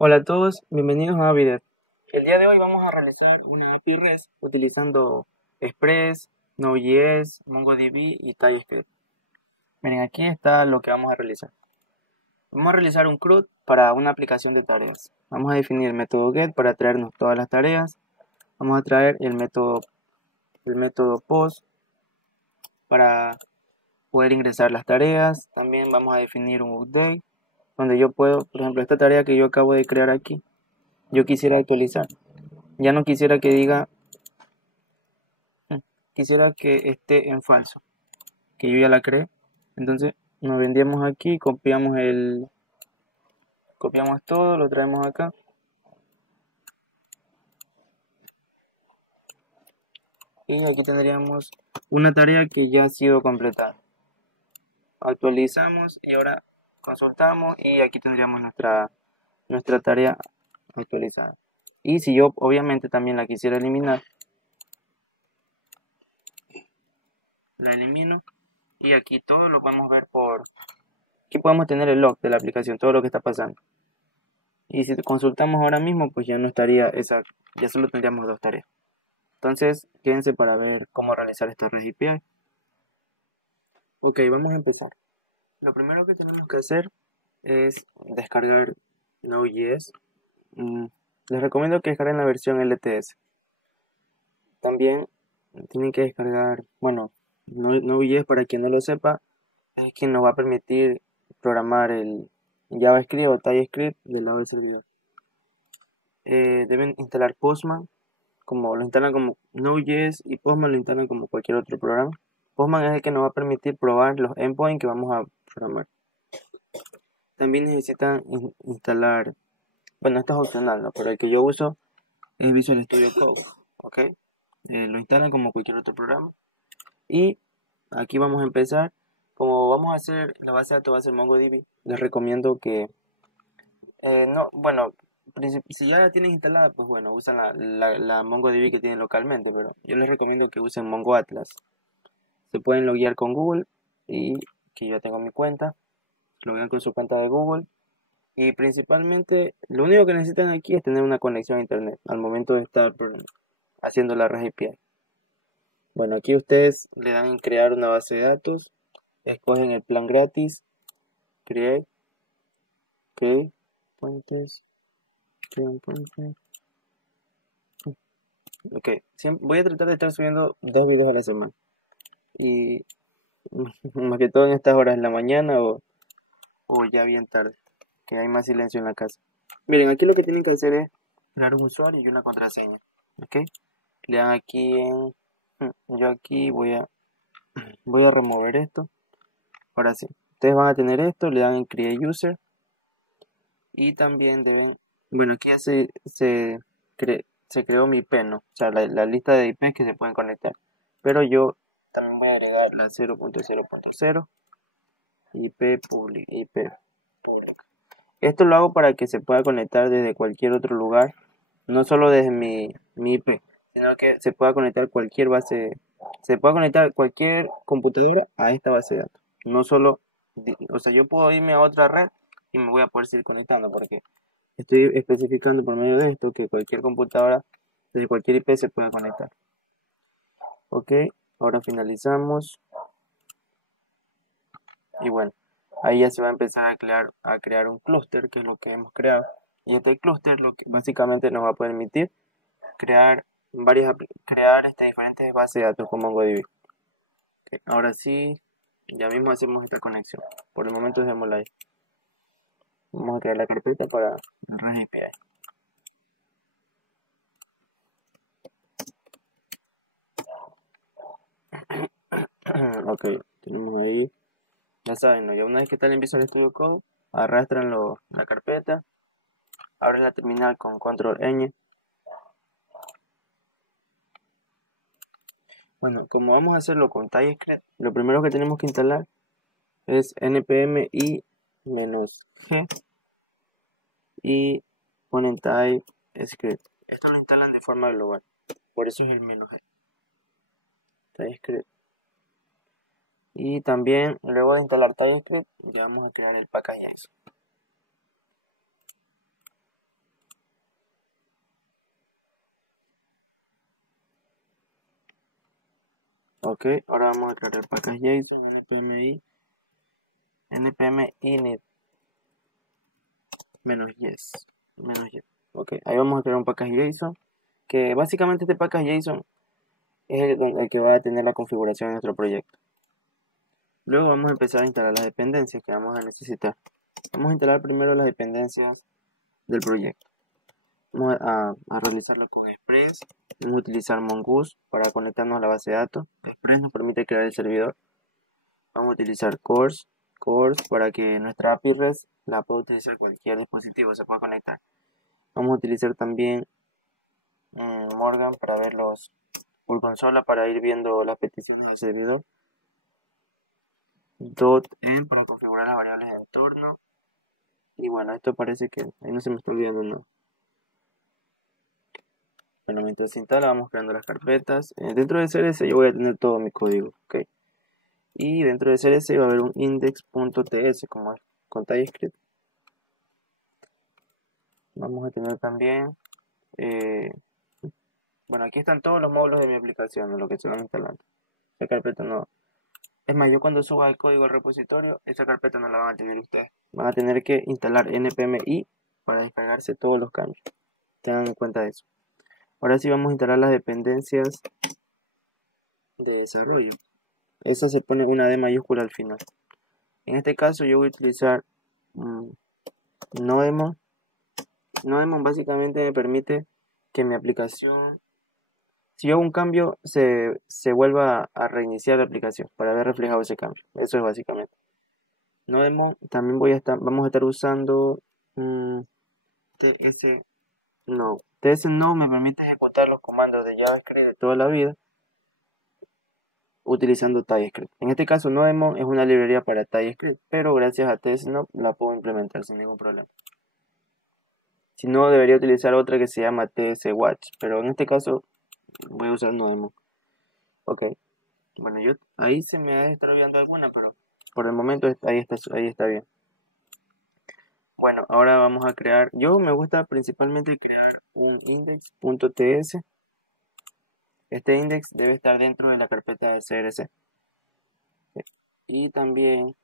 Hola a todos, bienvenidos a Avidev. El día de hoy vamos a realizar una API REST utilizando Express, Node.js, MongoDB y TypeScript. Miren, aquí está lo que vamos a realizar. Vamos a realizar un CRUD para una aplicación de tareas. Vamos a definir el método get para traernos todas las tareas. Vamos a traer el método post para poder ingresar las tareas. También vamos a definir un update donde yo puedo, por ejemplo, esta tarea que yo acabo de crear aquí, yo quisiera actualizar. Ya no quisiera que diga, quisiera que esté en falso, que yo ya la creé. Entonces nos vendríamos aquí, copiamos todo, lo traemos acá y aquí tendríamos una tarea que ya ha sido completada. Actualizamos y ahora consultamos y aquí tendríamos nuestra tarea actualizada. Y si yo obviamente también la quisiera eliminar, la elimino y aquí todo lo vamos a ver aquí podemos tener el log de la aplicación, todo lo que está pasando. Y si consultamos ahora mismo, pues ya no estaría ya solo tendríamos dos tareas. Entonces, quédense para ver cómo realizar esta REST API. Ok, vamos a empezar. Lo primero que tenemos que hacer es descargar Node.js. Les recomiendo que descarguen la versión LTS. También tienen que descargar, bueno, Node.js, para quien no lo sepa, es quien nos va a permitir programar el JavaScript o TypeScript del lado del servidor. Deben instalar Postman, como lo instalan como Node.js, y Postman lo instalan como cualquier otro programa. Postman es el que nos va a permitir probar los endpoints que vamos a programar. También necesitan instalar, bueno, esto es opcional, ¿no? Pero el que yo uso es Visual Studio Code, ¿ok? Lo instalan como cualquier otro programa. Y aquí vamos a empezar. Como vamos a hacer, la base de datos va a ser MongoDB, les recomiendo que, no, bueno, si ya la tienes instalada, pues bueno, usan la MongoDB que tienen localmente, pero yo les recomiendo que usen Mongo Atlas. Se pueden loguear con Google, y que yo tengo mi cuenta, loguean con su cuenta de Google, y principalmente lo único que necesitan aquí es tener una conexión a internet al momento de estar haciendo la REST API. Bueno, aquí ustedes le dan en crear una base de datos, escogen el plan gratis, create, puentes, crea un puente. Ok, voy a tratar de estar subiendo 2 videos a la semana, y más que todo en estas horas de la mañana o ya bien tarde, que hay más silencio en la casa. Miren, aquí lo que tienen que hacer es crear un usuario y una contraseña, ¿ok? Le dan aquí yo aquí voy a remover esto. Ahora sí, ustedes van a tener esto, le dan en Create User, y también bueno, aquí ya se creó mi IP, ¿no? O sea, la lista de IPs que se pueden conectar. Pero yo también voy a agregar la 0.0.0 IP pública. Esto lo hago para que se pueda conectar desde cualquier otro lugar, no solo desde mi IP, sino que se pueda conectar se pueda conectar cualquier computadora a esta base de datos. No solo, o sea, yo puedo irme a otra red y me voy a poder seguir conectando, porque estoy especificando por medio de esto que cualquier computadora desde cualquier IP se puede conectar. Ok, ahora finalizamos. Y bueno, ahí ya se va a empezar a crear un clúster, que es lo que hemos creado. Y este clúster lo que básicamente nos va a permitir crear diferentes bases de datos con MongoDB. Okay, ahora sí, ya mismo hacemos esta conexión. Por el momento dejémosla ahí. Vamos a crear la carpeta para el REST API. Ok, tenemos ahí. Ya saben, ¿no? Ya una vez que está el Visual Studio Code, arrastran la carpeta, abren la terminal con Control Ñ. Bueno, como vamos a hacerlo con TypeScript, lo primero que tenemos que instalar es npm i-g y ponen TypeScript. Esto lo instalan de forma global, por eso es el "-g", TypeScript. Y también luego de instalar TypeScript, ya vamos a crear el package.js. Ok, ahora vamos a crear el package JSON npm init -yes. Ok, ahí vamos a crear un package JSON, que básicamente este package JSON es el que va a tener la configuración de nuestro proyecto. Luego vamos a empezar a instalar las dependencias que vamos a necesitar. Vamos a instalar primero las dependencias del proyecto. Vamos a realizarlo con Express. Vamos a utilizar Mongoose para conectarnos a la base de datos. Express nos permite crear el servidor. Vamos a utilizar Cores para que nuestra API REST la pueda utilizar cualquier dispositivo, se pueda conectar. Vamos a utilizar también Morgan para ver los full consola, para ir viendo las peticiones del servidor. .env para configurar las variables de entorno. Y bueno, esto parece que ahí no se me está olvidando nada. Bueno, mientras se instala vamos creando las carpetas. Dentro de CSS yo voy a tener todo mi código, ¿ok? Y dentro de CSS va a haber un index.ts como con TypeScript. Vamos a tener también, bueno, aquí están todos los módulos de mi aplicación, lo que se van instalando. Esta carpeta no. Es más, yo cuando suba el código al repositorio, esa carpeta no la van a tener ustedes. Van a tener que instalar npm-i para descargarse todos los cambios. Tengan en cuenta eso. Ahora sí vamos a instalar las dependencias de desarrollo. Esa se pone una D mayúscula al final. En este caso yo voy a utilizar Nodemon. Nodemon básicamente me permite que mi aplicación, si yo hago un cambio, se vuelva a reiniciar la aplicación para ver reflejado ese cambio. Eso es básicamente. Nodemon también vamos a estar usando TSNode. TSNode me permite ejecutar los comandos de JavaScript de toda la vida utilizando TypeScript. En este caso Nodemon es una librería para TypeScript, pero gracias a TSNode la puedo implementar sin ningún problema. Si no, debería utilizar otra que se llama TSWatch, pero en este caso voy a usar Nodemon. Ok, bueno, ahí se me ha de estar olvidando alguna, pero por el momento ahí está bien. Bueno, ahora vamos a crear, yo me gusta principalmente crear un index.ts. Este index debe estar dentro de la carpeta de CRC. Y también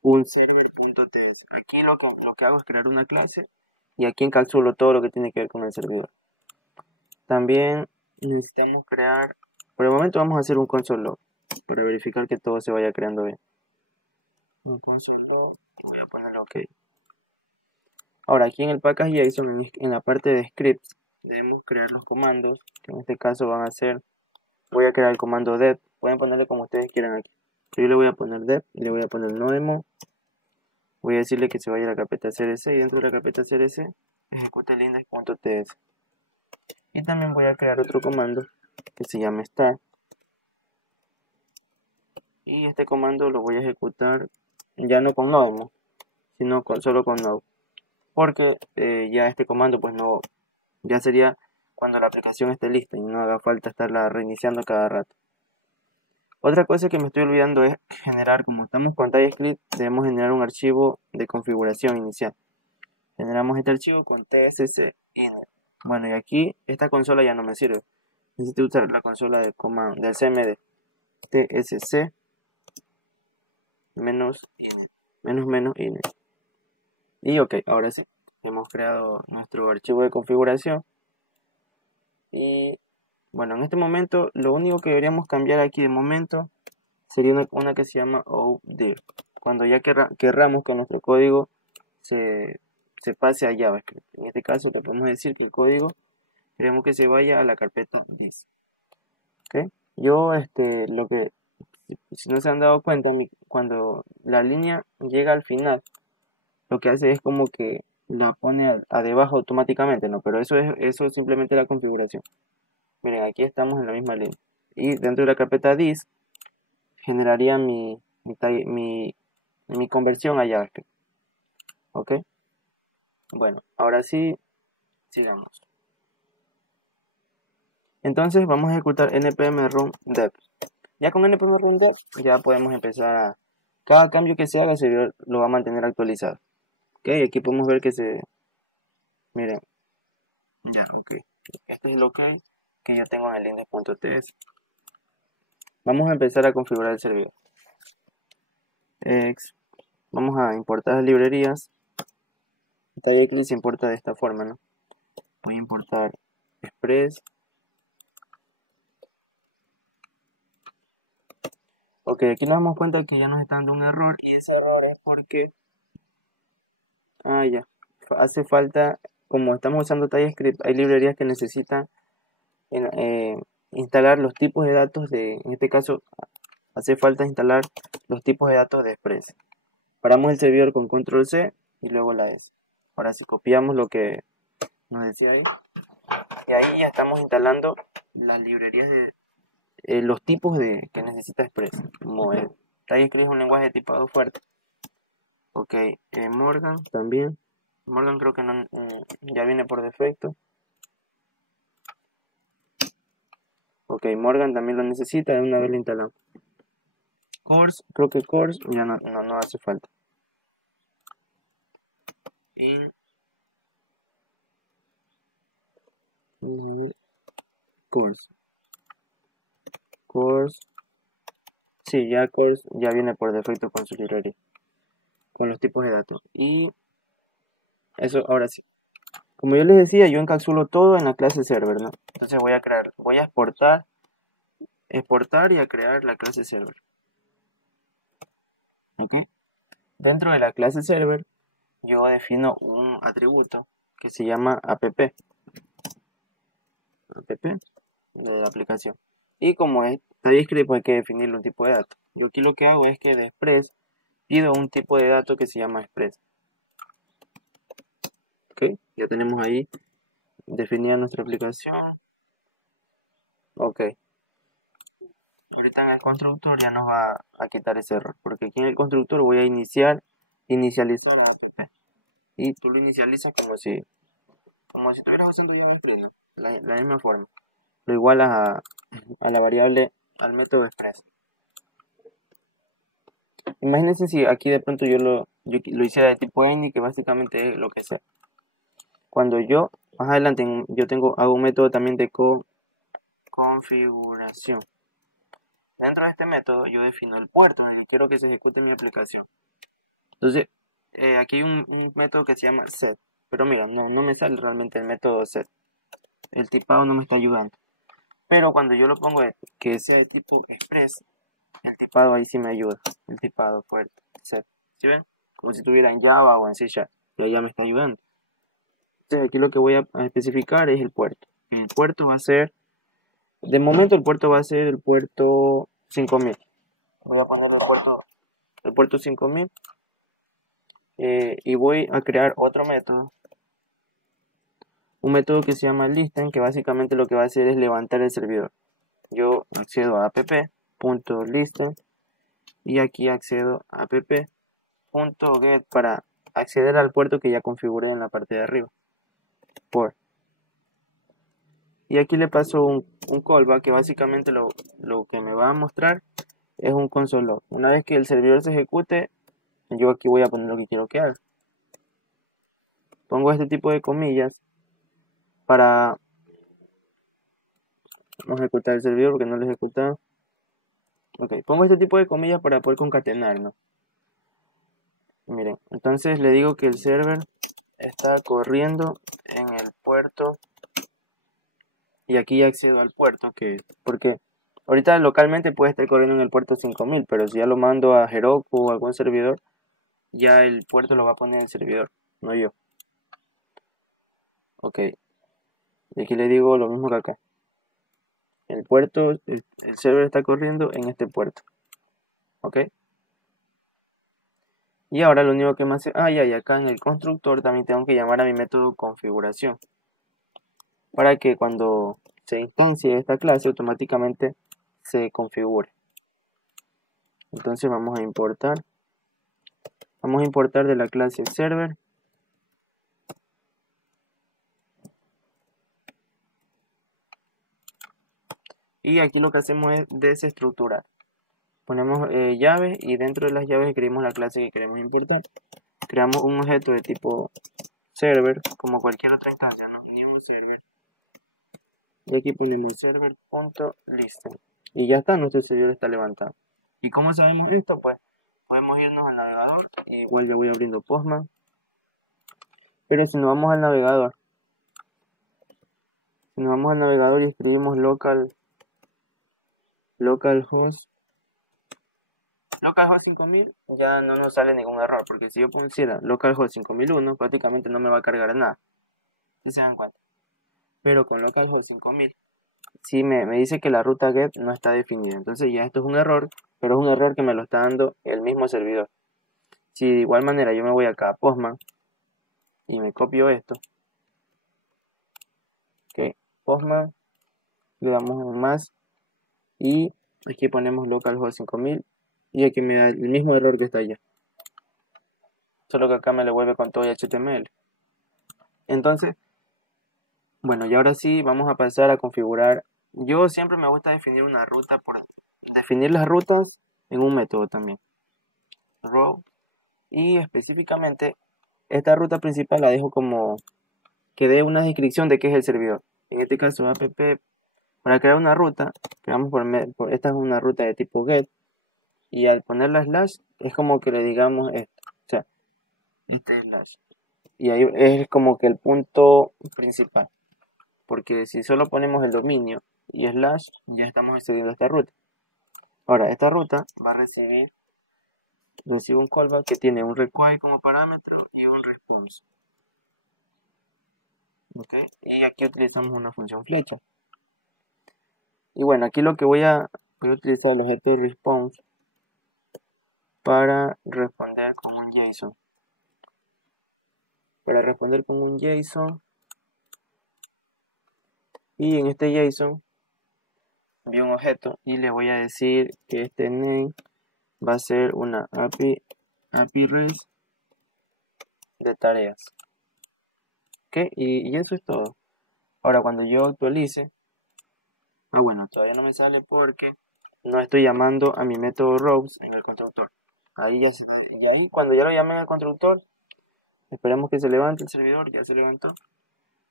un server.ts. Aquí lo que hago es crear una clase y aquí encapsulo todo lo que tiene que ver con el servidor. También necesitamos crear, por el momento vamos a hacer un console log para verificar que todo se vaya creando bien. Un console log, voy a ponerlo OK. Ahora aquí en el package JSON, en la parte de scripts, debemos crear los comandos, que en este caso van a ser, voy a crear el comando dev, pueden ponerle como ustedes quieran aquí. Yo le voy a poner dev y le voy a poner nodemon. Voy a decirle que se vaya a la carpeta CRC y dentro de la carpeta CRC ejecuta el index.ts. Y también voy a crear otro comando que se llama start. Y este comando lo voy a ejecutar ya no con nodemon, sino solo con node. Porque ya este comando pues no, ya sería cuando la aplicación esté lista y no haga falta estarla reiniciando cada rato. Otra cosa que me estoy olvidando es generar, como estamos con TypeScript, debemos generar un archivo de configuración inicial. Generamos este archivo con tsc-init. Bueno, y aquí esta consola ya no me sirve. Necesito usar la consola del cmd tsc -init. Y ok, ahora sí, hemos creado nuestro archivo de configuración. Y bueno, en este momento lo único que deberíamos cambiar aquí de momento sería una que se llama outdir. Cuando ya querramos que nuestro código se pase a JavaScript. En este caso le podemos decir que el código queremos que se vaya a la carpeta this. ¿Okay? Yo si no se han dado cuenta, cuando la línea llega al final, lo que hace es como que la pone a debajo automáticamente, ¿no? Pero eso es simplemente la configuración. Miren, aquí estamos en la misma línea. Y dentro de la carpeta this generaría mi conversión a JavaScript. ¿Ok? Bueno, ahora sí, sigamos. Entonces vamos a ejecutar npm run dev. Ya con npm run dev ya podemos empezar a... Cada cambio que se haga el servidor lo va a mantener actualizado. Ok, aquí podemos ver que miren. Ya, ok. Este es el ok. que yo tengo en el index.ts. Vamos a empezar a configurar el servidor. Vamos a importar las librerías. TyEclipse se importa de esta forma, ¿no? Voy a importar Express. Ok, aquí nos damos cuenta que ya nos está dando un error, y ese error es porque ya hace falta, como estamos usando TypeScript, hay librerías que necesitan instalar los tipos de datos en este caso hace falta instalar los tipos de datos de Express. Paramos el servidor con control C y luego la S. Ahora si copiamos lo que nos decía ahí, y ahí ya estamos instalando las librerías de los tipos que necesita Express. Como TypeScript es un lenguaje de tipado fuerte. Ok, Morgan también. Morgan creo que no, ya viene por defecto. Ok, Morgan también lo necesita, de una vez lo instalamos. Course, creo que Course ya no hace falta. Course. Sí, ya Course ya viene por defecto con su librería, con los tipos de datos. Y eso, ahora sí. Como yo les decía, yo encapsulo todo en la clase server, ¿no? Entonces voy a exportar y a crear la clase server. Aquí, dentro de la clase server, yo defino un atributo que se llama app de la aplicación. Y como es TypeScript, hay que definirle un tipo de datos. Yo aquí lo que hago es que de Express pido un tipo de dato que se llama Express. Ok, ya tenemos ahí definida nuestra aplicación. Ok, ahorita en el constructor ya nos va a quitar ese error, porque aquí en el constructor voy a inicializar un app. Y tú lo inicializas como si estuvieras usando JavaScript, ¿no? La misma forma. Lo igualas a la variable, al método Express. Imagínense si aquí de pronto yo lo hiciera de tipo any, que básicamente es lo que sea. Cuando yo, más adelante, hago un método también de configuración. Dentro de este método yo defino el puerto en el que quiero que se ejecute mi aplicación. Entonces, aquí hay un método que se llama set. Pero mira, no me sale realmente el método set. El tipado no me está ayudando. Pero cuando yo lo pongo que sea de tipo express, el tipado ahí sí me ayuda. El tipado puerto set. ¿Sí ven? Como si estuviera en Java o en C#. Y ahí ya me está ayudando. Entonces aquí lo que voy a especificar es el puerto. El puerto va a ser, de momento el puerto va a ser el puerto 5000. Voy a poner el puerto 5000 y voy a crear otro método. Un método que se llama listen, que básicamente lo que va a hacer es levantar el servidor. Yo accedo a app.listen y aquí accedo a app.get para acceder al puerto que ya configuré en la parte de arriba. Y aquí le paso un callback que básicamente lo que me va a mostrar es un console log. Una vez que el servidor se ejecute, yo aquí voy a poner lo que quiero que haga. Pongo este tipo de comillas para no ejecutar el servidor porque no lo he ejecutado. Ok, pongo este tipo de comillas para poder concatenar, ¿no? Miren, entonces le digo que el server está corriendo en el puerto y aquí ya accedo al puerto porque ahorita localmente puede estar corriendo en el puerto 5000, pero si ya lo mando a Heroku o algún servidor, ya el puerto lo va a poner el servidor, no yo. Ok, y aquí le digo lo mismo que acá. El server está corriendo en este puerto. Ok. Y ahora lo único que me hace, y acá en el constructor también tengo que llamar a mi método configuración. Para que cuando se instancie esta clase automáticamente se configure. Entonces vamos a importar de la clase server y aquí lo que hacemos es desestructurar. Ponemos llaves y dentro de las llaves escribimos la clase que queremos importar. Creamos un objeto de tipo server como cualquier otra instancia, ¿no? New server. y aquí ponemos server.listen y ya está, nuestro servidor está levantado. ¿Y cómo sabemos esto? Pues podemos irnos al navegador, igual ya voy abriendo Postman, pero si nos vamos al navegador, y escribimos localhost 5000, ya no nos sale ningún error, porque si yo pusiera localhost 5001, prácticamente no me va a cargar nada, si se dan cuenta. Pero con localhost 5000, sí me dice que la ruta get no está definida, entonces ya esto es un error, pero es un error que me lo está dando el mismo servidor. Si de igual manera yo me voy acá a Postman y me copio esto, que Postman, le damos un más y aquí ponemos localhost 5000 y aquí me da el mismo error que está allá, solo que acá me lo vuelve con todo HTML. Entonces, bueno, y ahora sí vamos a pasar a configurar. Yo siempre me gusta definir una ruta por definir las rutas en un método también, row, y específicamente esta ruta principal la dejo como que dé una descripción de qué es el servidor. En este caso app, para crear una ruta, creamos esta es una ruta de tipo get, y al poner la slash es como que le digamos esto, o sea, este slash, y ahí es como que el punto principal, porque si solo ponemos el dominio y slash ya estamos accediendo a esta ruta. Ahora esta ruta va a recibe un callback que tiene un require como parámetro y un response. ¿Okay? Y aquí utilizamos una función flecha. Y bueno, aquí lo que voy a utilizar el objeto response para responder con un JSON. Para responder con un JSON, y en este JSON vi un objeto y le voy a decir que este name va a ser una API REST de tareas. ¿Ok? Y eso es todo. Ahora cuando yo actualice, bueno, todavía no me sale porque no estoy llamando a mi método rows en el constructor. Ahí ya y ahí cuando ya lo llame en el constructor, esperemos que se levante el servidor. Ya se levantó.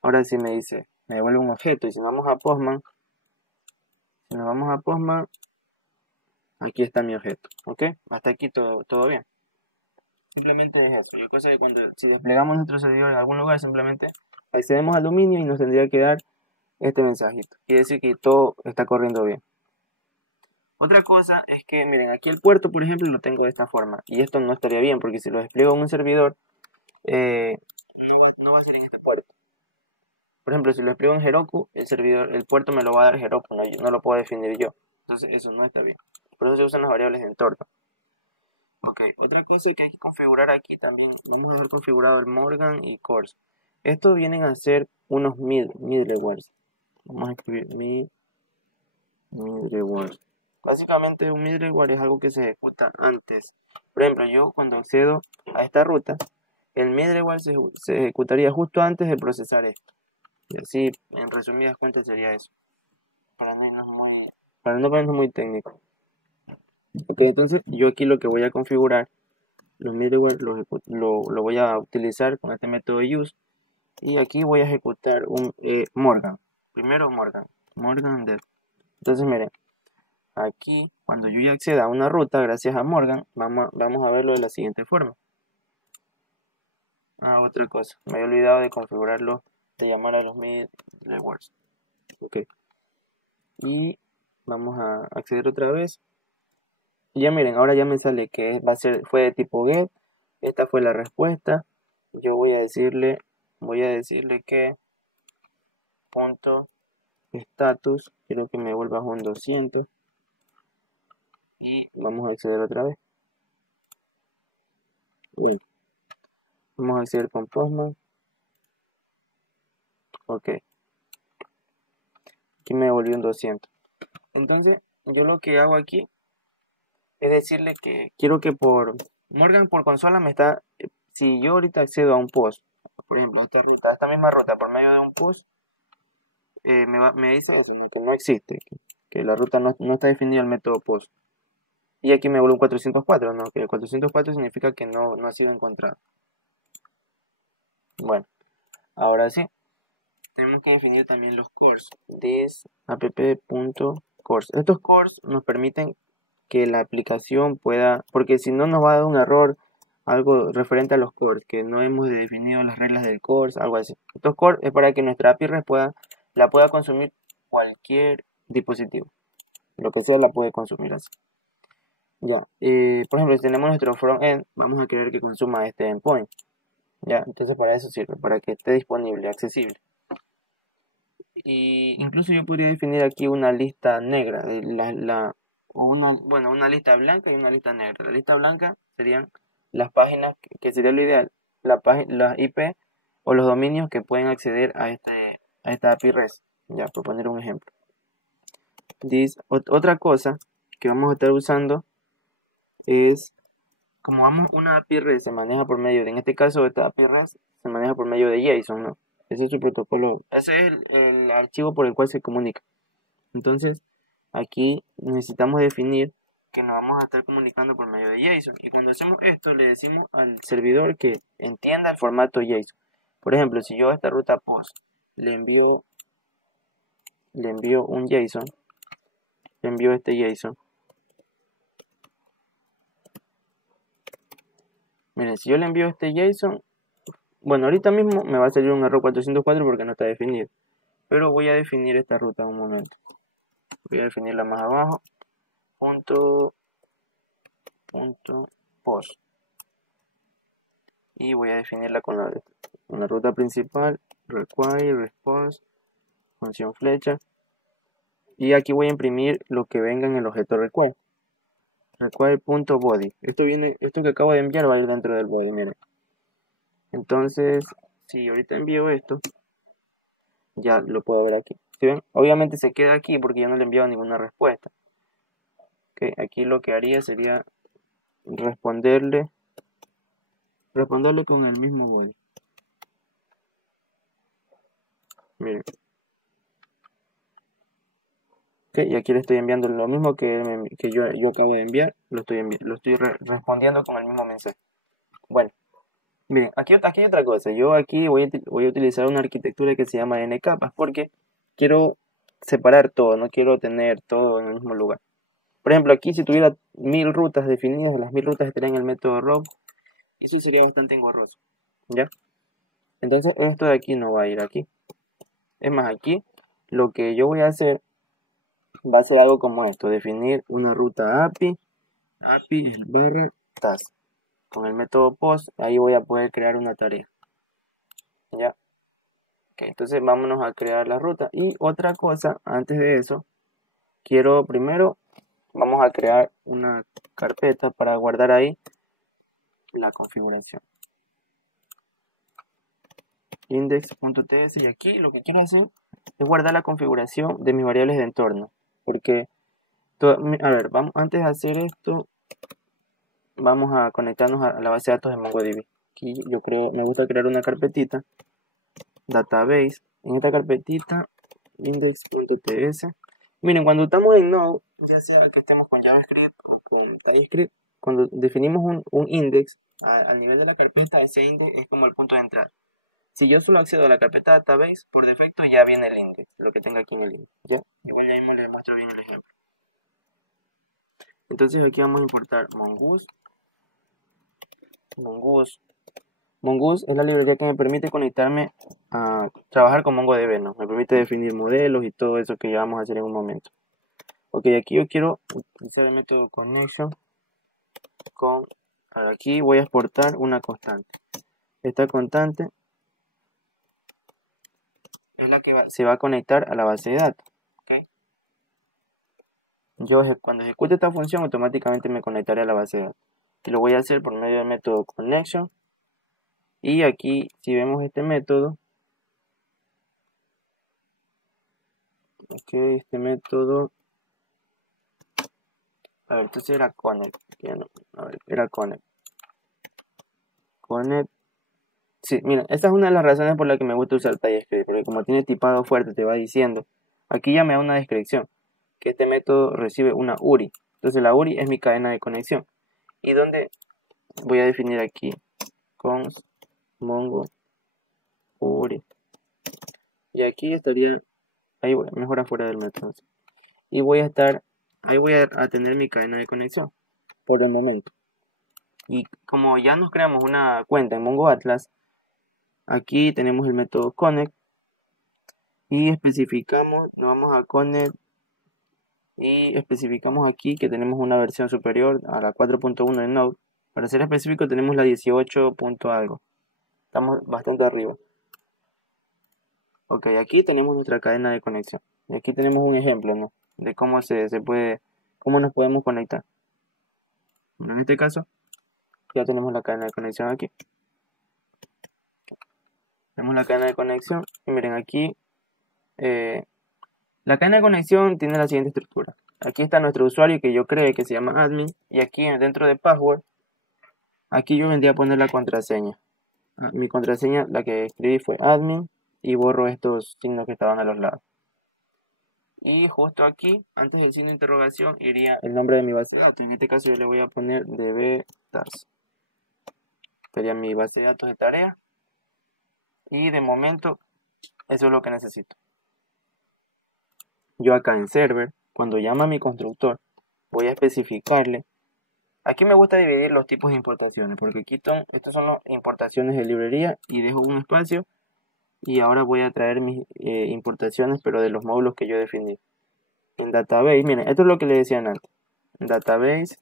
Ahora sí me dice, me devuelve un objeto. Y si nos vamos a Postman, aquí está mi objeto. ¿Ok? Hasta aquí todo bien. Simplemente es eso. Y cosa que si desplegamos nuestro servidor en algún lugar, simplemente accedemos al dominio y nos tendría que dar este mensajito. Quiere decir que todo está corriendo bien. Otra cosa es que, miren, aquí el puerto, por ejemplo, lo tengo de esta forma. Y esto no estaría bien, porque si lo despliego en un servidor, no va a ser en este puerto. Por ejemplo, si lo despliego en Heroku, el puerto me lo va a dar Heroku, no lo puedo definir yo. Entonces eso no está bien. Por eso se usan las variables de entorno. Ok, otra cosa que hay que configurar aquí también. Vamos a dejar configurado el Morgan y Course. Estos vienen a ser unos middlewares. Vamos a escribir middlewares. Básicamente un middleware es algo que se ejecuta antes. Por ejemplo, yo cuando accedo a esta ruta, el middleware se ejecutaría justo antes de procesar esto. Y así, en resumidas cuentas, sería eso. Para no ponernos muy técnico. Ok, entonces yo aquí lo que voy a configurar, los middleware lo voy a utilizar con este método use. Y aquí voy a ejecutar un Morgan. Primero Morgan dev. Entonces miren, aquí cuando yo ya acceda a una ruta gracias a Morgan, vamos a verlo de la siguiente forma. Otra cosa, me había olvidado de configurarlo, de llamar a los middlewares. Ok. Y vamos a acceder otra vez. Y ya miren, ahora ya me sale que fue de tipo get. Esta fue la respuesta. Yo voy a decirle que punto status, quiero que me vuelva un 200. Y vamos a acceder otra vez. Vamos a acceder con Postman. Ok. Aquí me devolvió un 200. Entonces, yo lo que hago aquí es decirle que quiero que Morgan por consola me está. Si yo ahorita accedo a un post, por ejemplo, esta misma ruta por medio de un post, me dice eso, ¿no? Que no existe, que la ruta no está definida el método post. Y aquí me vuelve un 404, ¿no? Que el 404 significa que no ha sido encontrado. Bueno, ahora sí. tenemos que definir también los cores. This app.cores. Estos cores nos permiten que la aplicación pueda, porque si no nos va a dar un error, algo referente a los cores, que no hemos definido las reglas del cores, algo así. Estos cores es para que nuestra API REST la pueda consumir cualquier dispositivo. Lo que sea la puede consumir así. Ya, por ejemplo, si tenemos nuestro frontend, vamos a querer que consuma este endpoint. Ya, entonces para eso sirve, para que esté disponible, accesible. Y incluso yo podría definir aquí una lista negra, una lista blanca y una lista negra. La lista blanca serían las páginas, que sería lo ideal, las IP o los dominios que pueden acceder a esta API REST. Ya, por poner un ejemplo. Otra cosa que vamos a estar usando es, como una API REST se maneja por medio en este caso esta API REST se maneja por medio de JSON, ¿no? Ese es su protocolo, ese es el archivo por el cual se comunica. Entonces, aquí necesitamos definir que nos vamos a estar comunicando por medio de JSON. Y cuando hacemos esto, le decimos al servidor que entienda el formato JSON. Por ejemplo, si yo a esta ruta post le envío un JSON, le envío este JSON. Miren, si yo le envío este JSON, bueno, ahorita mismo me va a salir un error 404 porque no está definido. Pero voy a definir esta ruta en un momento. Voy a definirla más abajo. Punto post. Y voy a definirla con la ruta principal. Require, response, función flecha. Y aquí voy a imprimir lo que venga en el objeto require. Require.body. Esto que acabo de enviar va a ir dentro del body, miren. Entonces, si ahorita envío esto, ya lo puedo ver aquí. ¿Sí ven? Obviamente se queda aquí porque yo no le he enviado ninguna respuesta. Okay, aquí lo que haría sería responderle con el mismo body. Miren. Okay, y aquí le estoy enviando lo mismo que yo acabo de enviar. Lo estoy respondiendo con el mismo mensaje. Bueno, miren, aquí hay otra cosa. Yo aquí voy a utilizar una arquitectura que se llama N capas porque quiero separar todo, no quiero tener todo en el mismo lugar. Por ejemplo, aquí si tuviera 1000 rutas definidas, las 1000 rutas estarían en el método row. Eso sería bastante engorroso, ¿ya? Entonces esto de aquí no va a ir aquí. Es más, aquí lo que yo voy a hacer va a ser algo como esto: definir una ruta API barra task. Con el método post, ahí voy a poder crear una tarea. ¿Ya? Okay, entonces vámonos a crear la ruta. Y otra cosa, antes de eso, vamos a crear una carpeta para guardar ahí la configuración. Index.ts, y aquí lo que quiero hacer es guardar la configuración de mis variables de entorno. Porque, a ver, antes de hacer esto, vamos a conectarnos a la base de datos de MongoDB. Aquí me gusta crear una carpetita, database. En esta carpetita, index.ts. Miren, cuando estamos en Node, ya sea que estemos con JavaScript o con TypeScript, cuando definimos un index, al nivel de la carpeta, ese index es como el punto de entrada. Si yo solo accedo a la carpeta database, por defecto ya viene el index, lo que tenga aquí en el index. ¿Ya? Igual ya mismo les muestro bien el ejemplo. Entonces aquí vamos a importar Mongoose. Mongoose es la librería que me permite conectarme a trabajar con MongoDB, ¿no? Me permite definir modelos y todo eso que ya vamos a hacer en un momento. Ok, aquí yo quiero utilizar el método connection aquí voy a exportar una constante. Esta constante es la que se va a conectar a la base de datos. ¿Okay? Yo cuando ejecute esta función automáticamente me conectaré a la base de datos. Y lo voy a hacer por medio del método connection. Y aquí, si vemos este método, este método, a ver, entonces era connect, era connect. Sí, mira, esta es una de las razones por las que me gusta usar TypeScript, porque como tiene tipado fuerte, te va diciendo, aquí ya me da una descripción, que este método recibe una URI. Entonces la URI es mi cadena de conexión. Y donde voy a definir aquí const mongo URI. Y aquí estaría, ahí voy, mejor afuera del método. Y ahí voy a tener mi cadena de conexión por el momento. Y como ya nos creamos una cuenta en Mongo Atlas, aquí tenemos el método connect y especificamos, nos vamos a connect y especificamos aquí que tenemos una versión superior a la 4.1 de Node. Para ser específico tenemos la 18 punto algo. Estamos bastante arriba. Ok, aquí tenemos nuestra cadena de conexión. Y aquí tenemos un ejemplo, ¿no? De cómo cómo nos podemos conectar. Bueno, en este caso, ya tenemos la cadena de conexión aquí. Tenemos la cadena de conexión y miren aquí, la cadena de conexión tiene la siguiente estructura. Aquí está nuestro usuario que yo creé que se llama admin y aquí dentro de password, aquí yo vendría a poner la contraseña. Mi contraseña, la que escribí fue admin y borro estos signos que estaban a los lados. Y justo aquí, antes del signo de interrogación, iría el nombre de mi base de datos. En este caso yo le voy a poner dbTAS. Sería mi base de datos de tarea. Y de momento, eso es lo que necesito. Yo acá en server, cuando llama a mi constructor, voy a especificarle. Aquí me gusta dividir los tipos de importaciones, porque aquí estas son las importaciones de librería y dejo un espacio. Y ahora voy a traer mis importaciones, pero de los módulos que yo definí. En database, miren, esto es lo que le decían antes. En database,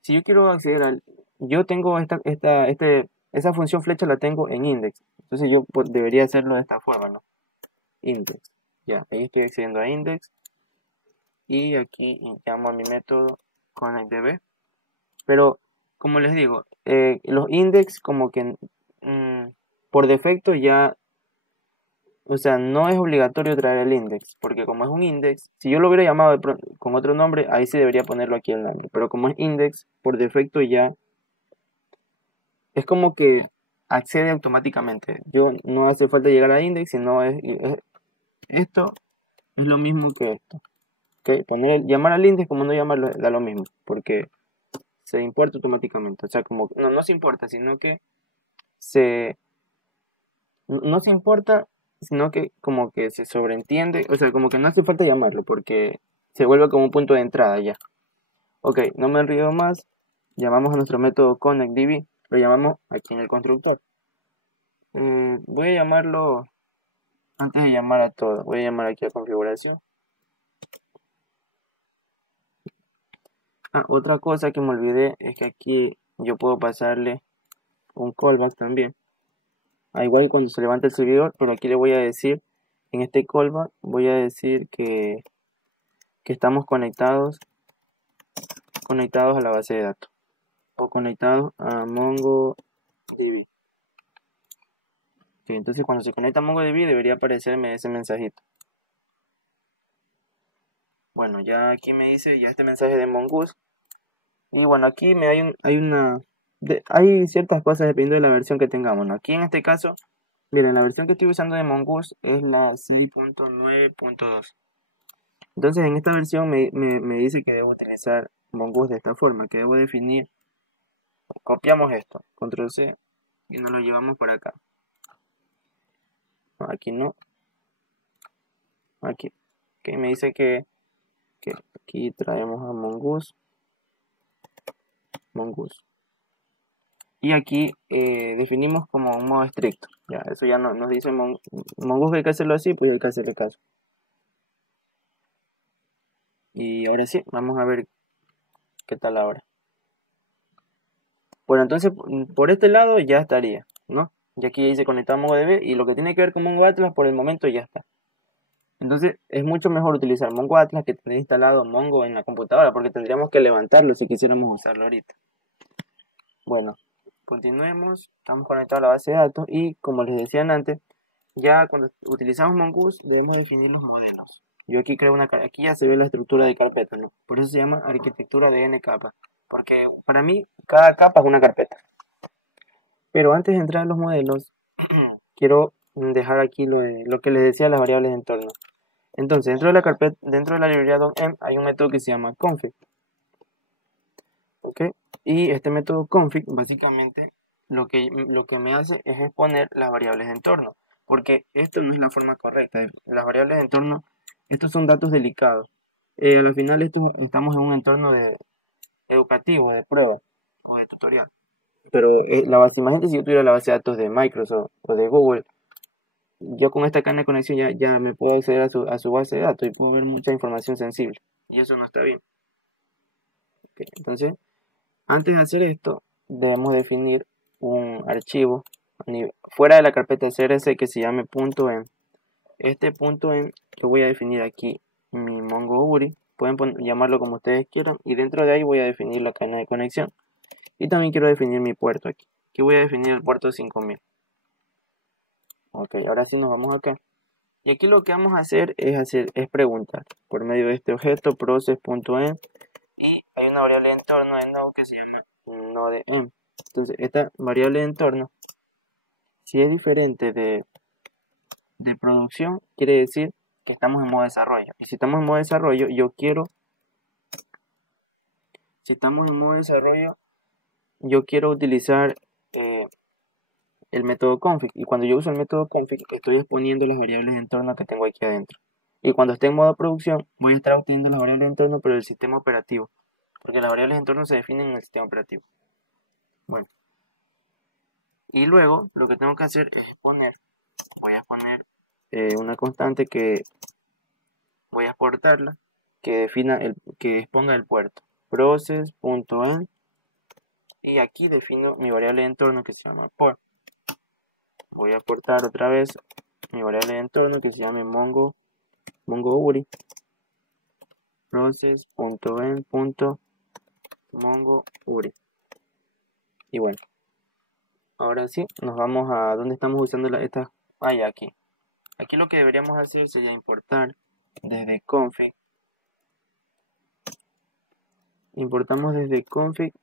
si yo quiero acceder al... Yo tengo esa función flecha la tengo en index. Entonces yo debería hacerlo de esta forma, ¿no? Index. Ya, ahí estoy accediendo a index. Y aquí llamo a mi método connectDB. Pero, como les digo, los index como que por defecto ya... O sea, no es obligatorio traer el index, porque como es un index, si yo lo hubiera llamado con otro nombre, ahí sí debería ponerlo aquí el nombre. Pero como es index, por defecto ya es como que accede automáticamente. Yo no hace falta llegar a index, sino esto es lo mismo que esto. ¿Okay? Llamar al index como no llamarlo da lo mismo, porque se importa automáticamente. O sea, como no se importa, sino que no se importa, sino que como que se sobreentiende, o sea, como que no hace falta llamarlo, porque se vuelve como un punto de entrada ya. Ok, no me enrío más, llamamos a nuestro método connectDB, lo llamamos aquí en el constructor. Voy a llamarlo, antes de llamar a todo, voy a llamar aquí a configuración. Otra cosa que me olvidé es que aquí yo puedo pasarle un callback también. Igual que cuando se levanta el servidor, pero aquí le voy a decir, en este callback voy a decir que estamos conectados a la base de datos o conectados a MongoDB. Okay, entonces cuando se conecta a MongoDB debería aparecerme ese mensajito. Bueno, ya aquí me dice ya este mensaje de Mongoose. Y bueno, aquí hay ciertas cosas dependiendo de la versión que tengamos, ¿no? Aquí en este caso, miren, la versión que estoy usando de Mongoose es la 6.9.2. Entonces en esta versión me dice que debo utilizar Mongoose de esta forma, que debo definir. Copiamos esto, control C, y nos lo llevamos por acá. No, aquí no. Aquí. Okay, me dice que aquí traemos a Mongoose. Y aquí definimos como un modo estricto. Ya, eso ya nos dice Mongoose que hay que hacerlo así, pues hay que hacerle caso. Y ahora sí, vamos a ver qué tal ahora. Bueno, entonces por este lado ya estaría, ¿no? Y aquí dice conectado a MongoDB y lo que tiene que ver con Mongo Atlas por el momento ya está. Entonces es mucho mejor utilizar Mongo Atlas que tener instalado Mongo en la computadora porque tendríamos que levantarlo si quisiéramos usarlo ahorita. Bueno, continuemos, estamos conectados a la base de datos y como les decía antes, ya cuando utilizamos Mongoose debemos definir los modelos. Yo aquí creo aquí ya se ve la estructura de carpeta, ¿no? Por eso se llama arquitectura de n capas, porque para mí cada capa es una carpeta. Pero antes de entrar a los modelos, quiero dejar aquí lo que les decía las variables de entorno. Entonces, dentro de la carpeta, dentro de la librería .env hay un método que se llama config. ¿Ok? Y este método config básicamente lo que me hace es exponer las variables de entorno. porque esto no es la forma correcta. Las variables de entorno, estos son datos delicados. Al final estamos en un entorno educativo, de prueba o de tutorial. Pero imagínate si yo tuviera la base de datos de Microsoft o de Google, yo con esta cadena de conexión ya me puedo acceder a su base de datos y puedo ver mucha información sensible. Y eso no está bien. Okay, entonces, antes de hacer esto, debemos definir un archivo fuera de la carpeta de CRC que se llame .env. Este .env yo voy a definir aquí mi MongoURI. Pueden llamarlo como ustedes quieran. Y dentro de ahí voy a definir la cadena de conexión. Y también quiero definir mi puerto aquí. Aquí voy a definir el puerto 5000. Ok, ahora sí nos vamos acá. Y aquí lo que vamos a hacer es preguntar por medio de este objeto process.env. Y hay una variable de entorno de Node que se llama node_env. Entonces esta variable de entorno, si es diferente de producción, quiere decir que estamos en modo desarrollo. Y si estamos en modo desarrollo, yo quiero utilizar el método config. Y cuando yo uso el método config, estoy exponiendo las variables de entorno que tengo aquí adentro. Y cuando esté en modo producción, voy a estar obteniendo las variables de entorno, pero del sistema operativo. Porque las variables de entorno se definen en el sistema operativo. Bueno. Y luego, lo que tengo que hacer es exponer. Voy a exponer una constante que voy a exportarla, que exponga el puerto. Process.env. Y aquí defino mi variable de entorno que se llama port. Voy a exportar otra vez mi variable de entorno que se llame MongoURI. Process.env.MongoURI. Y bueno, ahora sí, nos vamos a donde estamos usando estas. Ya aquí. Aquí lo que deberíamos hacer sería importar desde config. Importamos desde config.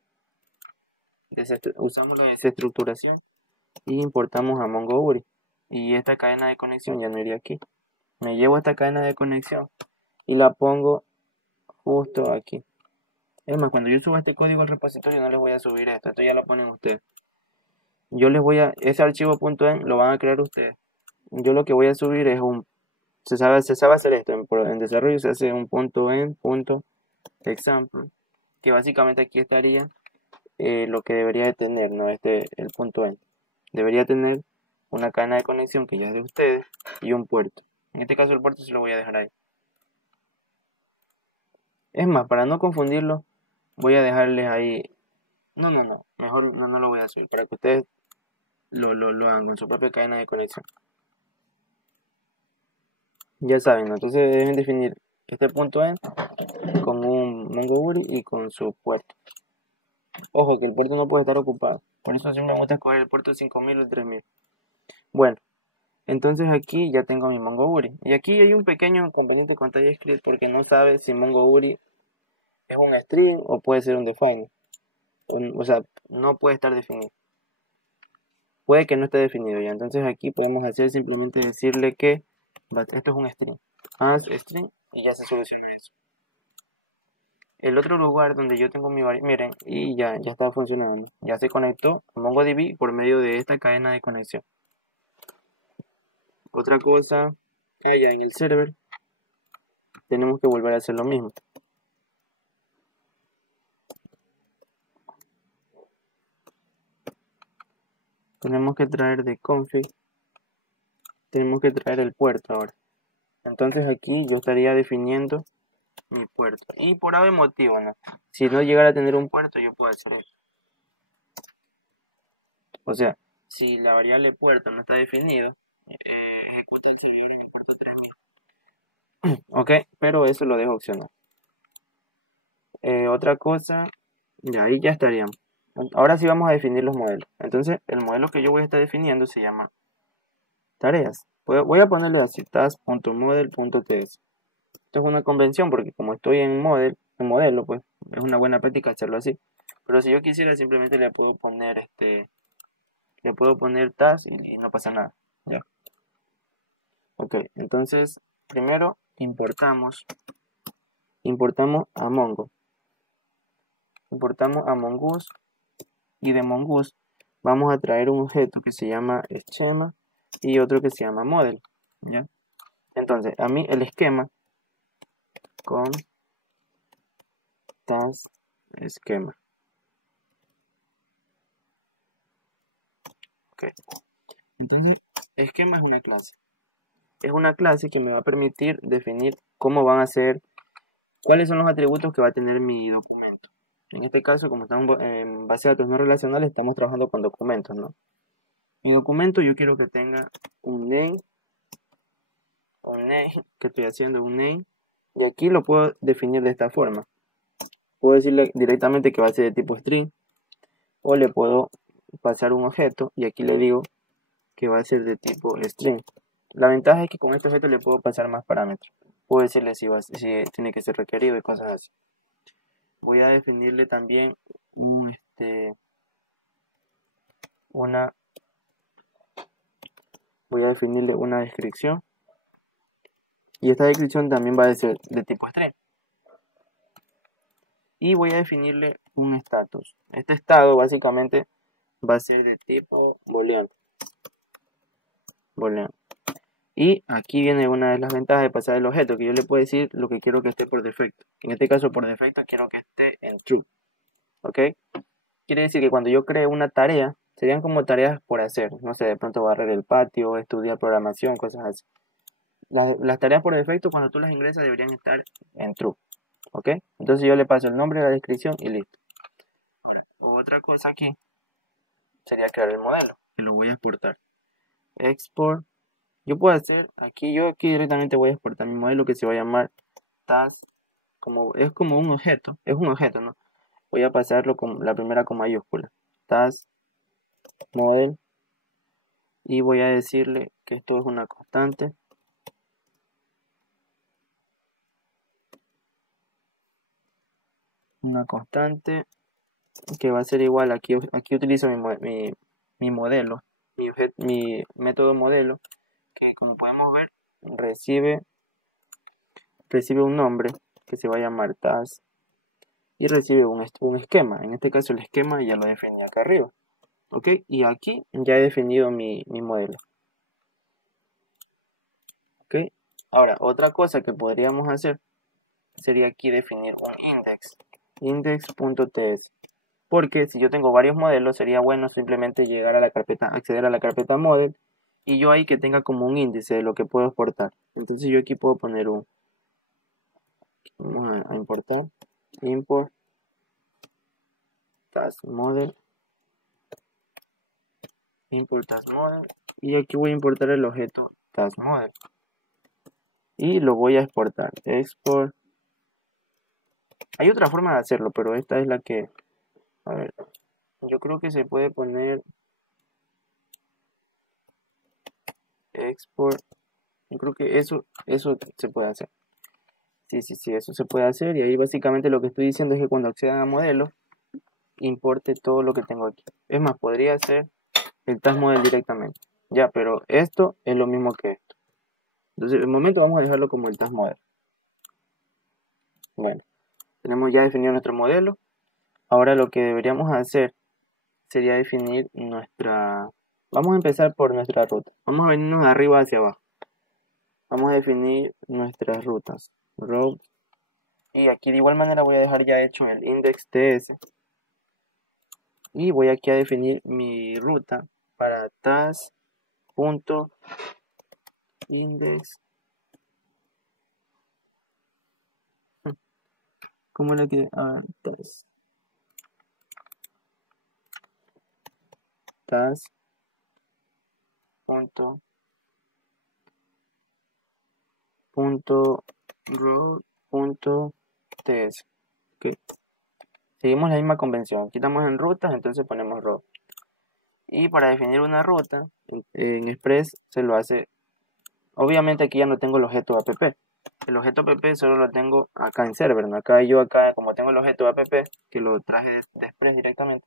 Usamos la desestructuración y importamos a MongoURI. Y esta cadena de conexión ya no iría aquí. Me llevo esta cadena de conexión y la pongo justo aquí. Es más, cuando yo suba este código al repositorio no les voy a subir esto ya lo ponen ustedes. Ese archivo .env lo van a crear ustedes. Yo lo que voy a subir es se sabe hacer esto, en desarrollo se hace un .env.example, que básicamente aquí estaría lo que debería de tener, ¿no? El .env. Debería tener una cadena de conexión que ya es de ustedes y un puerto. En este caso el puerto se lo voy a dejar ahí. Es más, para no confundirlo, voy a dejarles ahí. Mejor no lo voy a hacer, para que ustedes lo hagan con su propia cadena de conexión. Ya saben, ¿no? Entonces deben definir este .env con un MongoURI y con su puerto. Ojo, que el puerto no puede estar ocupado. Por eso siempre me gusta escoger el puerto 5000 o el 3000. Bueno, entonces aquí ya tengo mi MongoURI. Y aquí hay un pequeño inconveniente con TypeScript porque no sabe si MongoURI es un string o puede ser un define. O sea, no puede estar definido. Puede que no esté definido ya. Entonces aquí podemos hacer simplemente decirle que esto es un string. String y ya se soluciona eso. El otro lugar donde yo tengo mi variable, miren, y ya está funcionando. Ya se conectó a MongoDB por medio de esta cadena de conexión. Otra cosa, allá en el server, tenemos que volver a hacer lo mismo. Tenemos que traer de config, tenemos que traer el puerto ahora. Entonces aquí yo estaría definiendo mi puerto. Y por algún motivo, ¿no? Si no llegara a tener un puerto, yo puedo hacer eso. O sea, si la variable puerto no está definido, ejecuta el servidor en el puerto 3000. Ok, pero eso lo dejo opcional. Otra cosa, y ahí ya estaríamos. Ahora sí vamos a definir los modelos. Entonces, el modelo que yo voy a estar definiendo se llama tareas. Voy a ponerle así, task.model.ts. Esto es una convención porque como estoy en modelo, pues es una buena práctica hacerlo así. Pero si yo quisiera, simplemente le puedo poner task y no pasa nada. ¿Ya? Ok, entonces primero importamos a Mongo. Importamos a Mongoose y de Mongoose vamos a traer un objeto que se llama schema y otro que se llama model, ¿ya? Entonces, a mí el esquema con task esquema. Ok. Entonces, esquema es una clase. Es una clase que me va a permitir definir cómo van a ser, cuáles son los atributos que va a tener mi documento. En este caso, como estamos en base a datos no relacionales, estamos trabajando con documentos, ¿no? Mi documento yo quiero que tenga un name, que estoy haciendo un name, y aquí lo puedo definir de esta forma. Puedo decirle directamente que va a ser de tipo string, o le puedo pasar un objeto, y aquí le digo que va a ser de tipo string. La ventaja es que con este objeto le puedo pasar más parámetros. Puedo decirle si tiene que ser requerido y cosas así. Voy a definirle también voy a definirle una descripción. Y esta descripción también va a ser de tipo string. Y voy a definirle un status. Este estado básicamente va a ser de tipo booleano. Y aquí viene una de las ventajas de pasar el objeto, que yo le puedo decir lo que quiero que esté por defecto. En este caso, por defecto, quiero que esté en true. ¿Ok? Quiere decir que cuando yo cree una tarea, serían como tareas por hacer. No sé, de pronto barrer el patio, estudiar programación, cosas así. Las tareas por defecto, cuando tú las ingresas, deberían estar en true. ¿Ok? Entonces yo le paso el nombre, la descripción y listo. Ahora, otra cosa aquí sería crear el modelo, que lo voy a exportar. Export. Yo puedo hacer, yo aquí directamente voy a exportar mi modelo que se va a llamar task, es como un objeto, es un objeto, ¿no? Voy a pasarlo con la primera con mayúscula. Task model. Y voy a decirle que esto es una constante. Una constante que va a ser igual, aquí utilizo mi modelo, mi método modelo, que como podemos ver recibe un nombre que se va a llamar task y recibe un esquema. En este caso el esquema ya lo definí acá arriba. ¿Ok? Y aquí ya he definido mi modelo. ¿Ok? Ahora, otra cosa que podríamos hacer sería aquí definir un index. Index.ts. Porque si yo tengo varios modelos, sería bueno simplemente llegar a la carpeta, acceder a la carpeta model y yo ahí que tenga como un índice de lo que puedo exportar. Entonces yo aquí puedo poner vamos a importar, import task model, import task model, y aquí voy a importar el objeto task model y lo voy a exportar. Export. Hay otra forma de hacerlo, pero esta es la que, a ver, yo creo que se puede poner export. Yo creo que eso se puede hacer. Sí, eso se puede hacer. Y ahí básicamente lo que estoy diciendo es que cuando accedan a modelo, importe todo lo que tengo aquí. Es más, podría hacer el task model directamente. Ya, pero esto es lo mismo que esto. Entonces, de momento vamos a dejarlo como el task model. Bueno, tenemos ya definido nuestro modelo. Ahora lo que deberíamos hacer sería definir Vamos a empezar por nuestra ruta. Vamos a venirnos de arriba hacia abajo. Vamos a definir nuestras rutas. Route. Y aquí de igual manera voy a dejar ya hecho el index TS. Y voy aquí a definir mi ruta para task.index. ¿Cómo le quedé? Task.row.ts. Okay. Seguimos la misma convención. Aquí estamos en rutas, entonces ponemos row. Y para definir una ruta, en Express se lo hace. Obviamente aquí ya no tengo el objeto app. El objeto app solo lo tengo acá en server, ¿no? Acá como tengo el objeto app, que lo traje de Express directamente,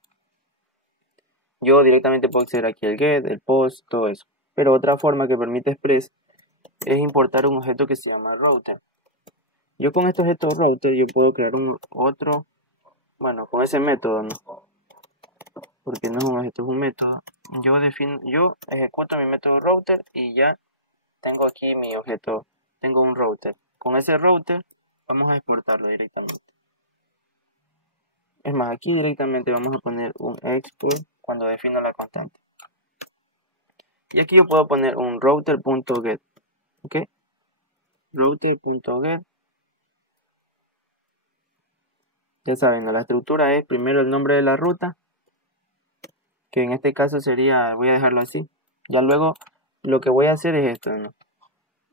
yo directamente puedo acceder aquí al get, el post, todo eso. Pero otra forma que permite Express es importar un objeto que se llama router. Yo con este objeto router yo puedo crear otro, bueno, con ese método, ¿no? porque no es un objeto, es un método. Yo ejecuto mi método router y ya tengo aquí mi objeto, tengo un router. Con ese router vamos a exportarlo directamente. Es más, aquí directamente vamos a poner un export cuando defino la constante. Y aquí yo puedo poner un router.get, ¿ok? Router.get. Ya saben, ¿no? La estructura es primero el nombre de la ruta, que en este caso sería, voy a dejarlo así. Ya luego lo que voy a hacer es esto, ¿no?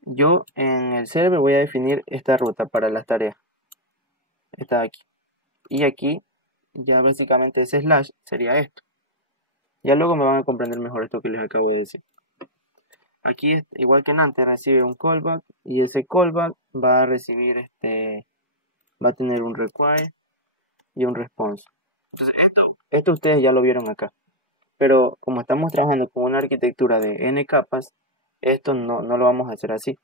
Yo en el server voy a definir esta ruta para las tareas. Está aquí. Y aquí ya básicamente ese slash sería esto. Ya luego me van a comprender mejor esto que les acabo de decir. Aquí, igual que en antes, recibe un callback y ese callback va a recibir va a tener un require y un response. Entonces esto ustedes ya lo vieron acá. Pero como estamos trabajando con una arquitectura de n capas, esto no lo vamos a hacer así.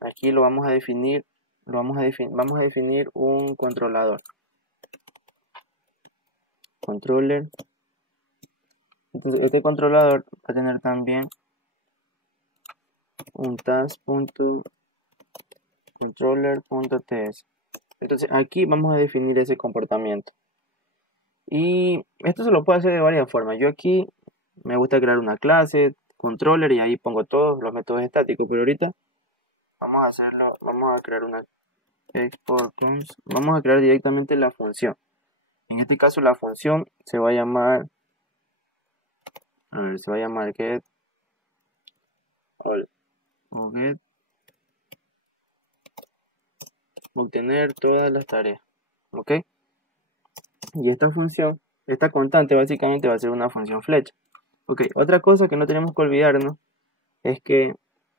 Aquí lo vamos a definir, vamos a definir un controlador. Controller. Entonces este controlador va a tener también un task.controller.ts. Entonces aquí vamos a definir ese comportamiento. Y esto se lo puedo hacer de varias formas. Yo aquí me gusta crear una clase, controller, y ahí pongo todos los métodos estáticos. Pero ahorita vamos a crear una export cons. Vamos a crear directamente la función. En este caso la función se va a llamar, get all o get obtener todas las tareas, ¿ok? Y esta función, esta constante básicamente va a ser una función flecha. Ok, otra cosa que no tenemos que olvidarnos es que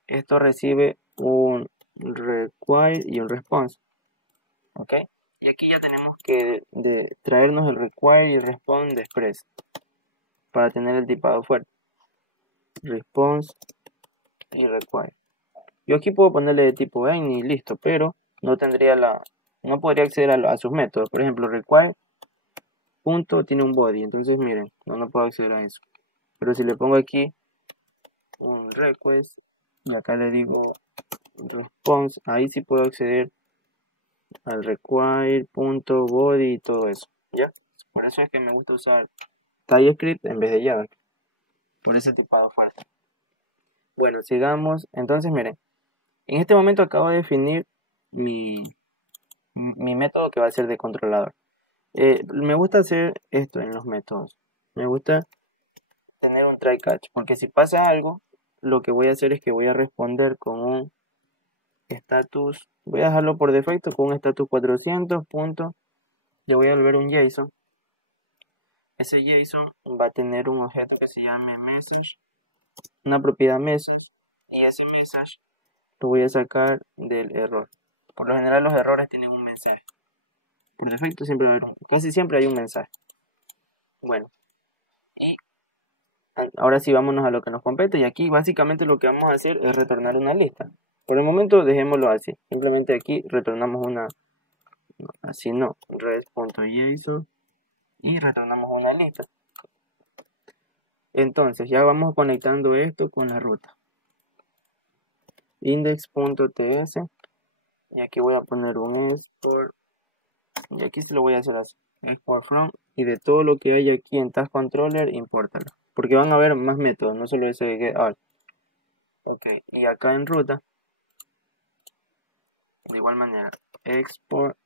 esto recibe un require y un response, ¿ok? Y aquí ya tenemos que traernos el require y el response de express para tener el tipado fuerte. Response y require. Yo aquí puedo ponerle de tipo any y listo, pero no podría acceder a sus métodos. Por ejemplo, require punto tiene un body, entonces miren, no puedo acceder a eso. Pero si le pongo aquí un request y acá le digo response, ahí sí puedo acceder al require punto body y todo eso. ¿Ya? Por eso es que me gusta usar TypeScript en vez de Java, por ese tipado fuerte. Bueno, sigamos. Entonces miren, en este momento acabo de definir mi método que va a ser de controlador. Me gusta hacer esto en los métodos. Me gusta tener un try catch, porque si pasa algo, lo que voy a hacer es que voy a responder con un status. Voy a dejarlo por defecto con un status 400 punto. Le voy a volver un JSON. Ese JSON va a tener un objeto que se llame message, una propiedad message, y ese message lo voy a sacar del error. Por lo general los errores tienen un mensaje. Por defecto casi siempre hay un mensaje. Bueno, y ahora sí vámonos a lo que nos compete, y aquí básicamente lo que vamos a hacer es retornar una lista. Por el momento dejémoslo así, simplemente aquí retornamos res.json y retornamos una lista. Entonces ya vamos conectando esto con la ruta. Index.ts, y aquí voy a poner un export, y aquí se lo voy a hacer así, export from, y de todo lo que hay aquí en task controller, impórtalo, porque van a haber más métodos, no solo ese get all. Ok, y acá en ruta, de igual manera, export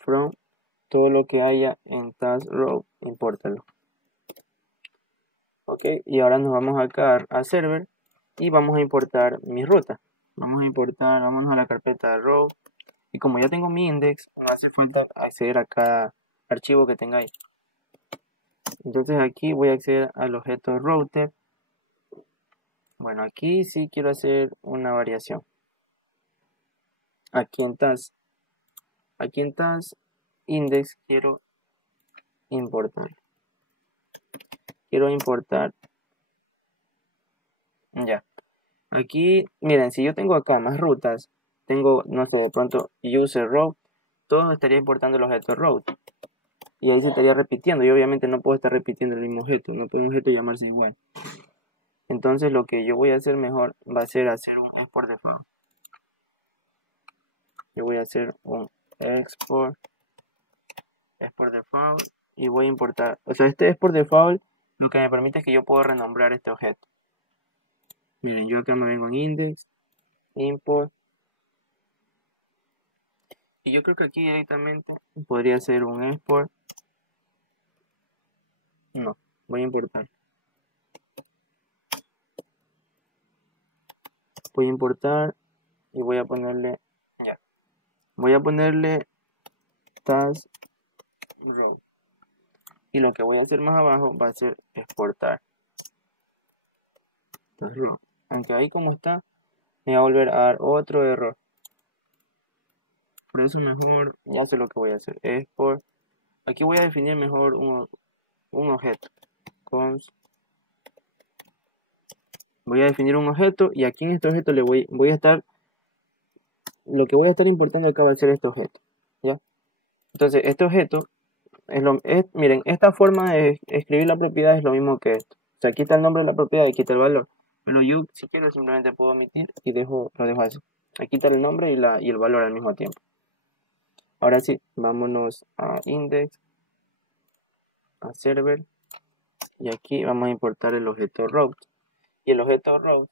from, todo lo que haya en task row, impórtalo. Ok, y ahora nos vamos acá a server y vamos a importar mi ruta. Vámonos a la carpeta row, y como ya tengo mi index, no hace falta acceder a cada archivo que tenga ahí. Entonces aquí voy a acceder al objeto router. Bueno, aquí sí quiero hacer una variación. Aquí en task index quiero importar. Ya. Aquí, miren, si yo tengo acá más rutas, tengo, no sé, de pronto user route, todo estaría importando el objeto route. y ahí se estaría repitiendo, y obviamente no puedo estar repitiendo el mismo objeto, no puede un objeto llamarse igual. Entonces lo que yo voy a hacer mejor va a ser hacer un export default. Yo voy a hacer un export default y voy a importar, o sea, este export default lo que me permite es que yo puedo renombrar este objeto. Miren, yo acá me vengo en index, import, y yo creo que aquí directamente podría hacer un export. No, voy a importar. Voy a importar y voy a ponerle, ya, voy a ponerle task row. Y lo que voy a hacer más abajo va a ser exportar task row. Aunque ahí como está, me va a volver a dar otro error. Por eso mejor, ya sé lo que voy a hacer. Export. Aquí voy a definir mejor un objeto. Const. Voy a definir un objeto y aquí en este objeto le voy a estar, lo que voy a estar importando acá va a ser este objeto. ¿Ya? Entonces este objeto miren, esta forma de escribir la propiedad es lo mismo que esto. O sea, aquí está el nombre de la propiedad y aquí está el valor. Pero yo, si quiero, simplemente puedo omitir y lo dejo así. Aquí está el nombre y el valor al mismo tiempo. Ahora sí, vámonos a index, a server, y aquí vamos a importar el objeto route. Y el objeto route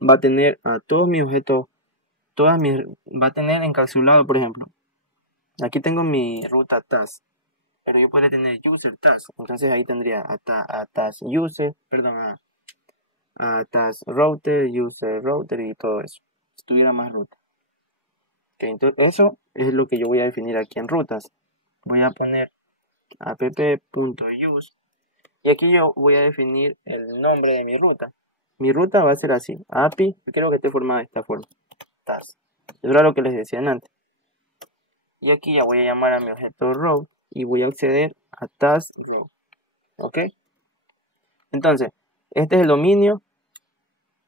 va a tener a todos mis objetos, va a tener encapsulado, por ejemplo. Aquí tengo mi ruta task, pero yo podría tener user task. Entonces ahí tendría a task user, perdón, a task router, user router y todo eso. Si tuviera más rutas. Okay, entonces eso es lo que yo voy a definir aquí en rutas. Voy a poner app.use y aquí yo voy a definir el nombre de mi ruta. Mi ruta va a ser así, API, creo que esté formada de esta forma, task. Eso era lo que les decía antes. Y aquí ya voy a llamar a mi objeto route y voy a acceder a task route. ¿Ok? Entonces, este es el dominio,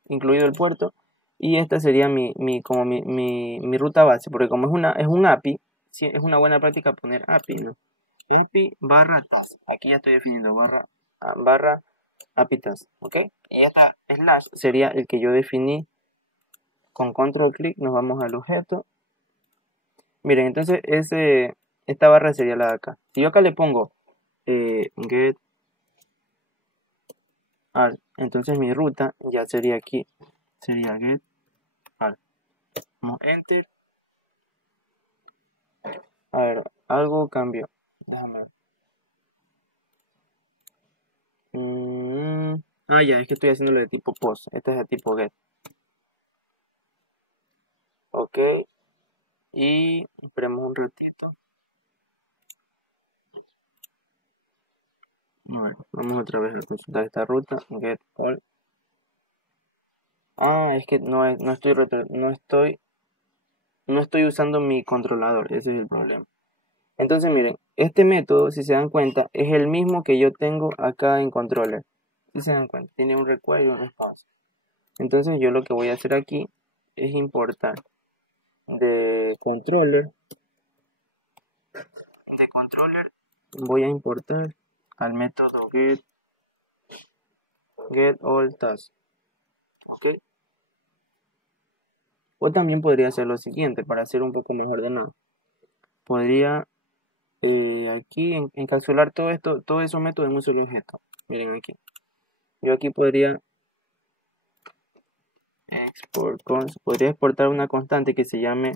incluido el puerto, y esta sería mi ruta base, porque como es un API, sí, es una buena práctica poner API, ¿no? API barra task. Aquí ya estoy definiendo barra API task, ¿ok? Y esta slash sería el que yo definí. Con control clic nos vamos al objeto. Miren, entonces esta barra sería la de acá. Si yo acá le pongo get alt, entonces mi ruta ya sería aquí. Sería get alt. Vamos enter. A ver, algo cambió. Déjame ver. Ya, es que estoy haciéndolo de tipo post. Este es de tipo get. Ok. Y esperemos un ratito. A ver, vamos otra vez a consultar esta ruta. Get all. Es que no estoy usando mi controlador. Ese es el problema. Entonces miren, este método, si se dan cuenta, es el mismo que yo tengo acá en controller. Si se dan cuenta, tiene un require y un response. Entonces yo lo que voy a hacer aquí es importar de controller. De controller voy a importar al método get all tasks. ¿Ok? O también podría hacer lo siguiente para hacer un poco más ordenado. Podría aquí encapsular todo esto, todos esos métodos en un solo objeto. Miren aquí. Yo aquí podría podría exportar una constante que se llame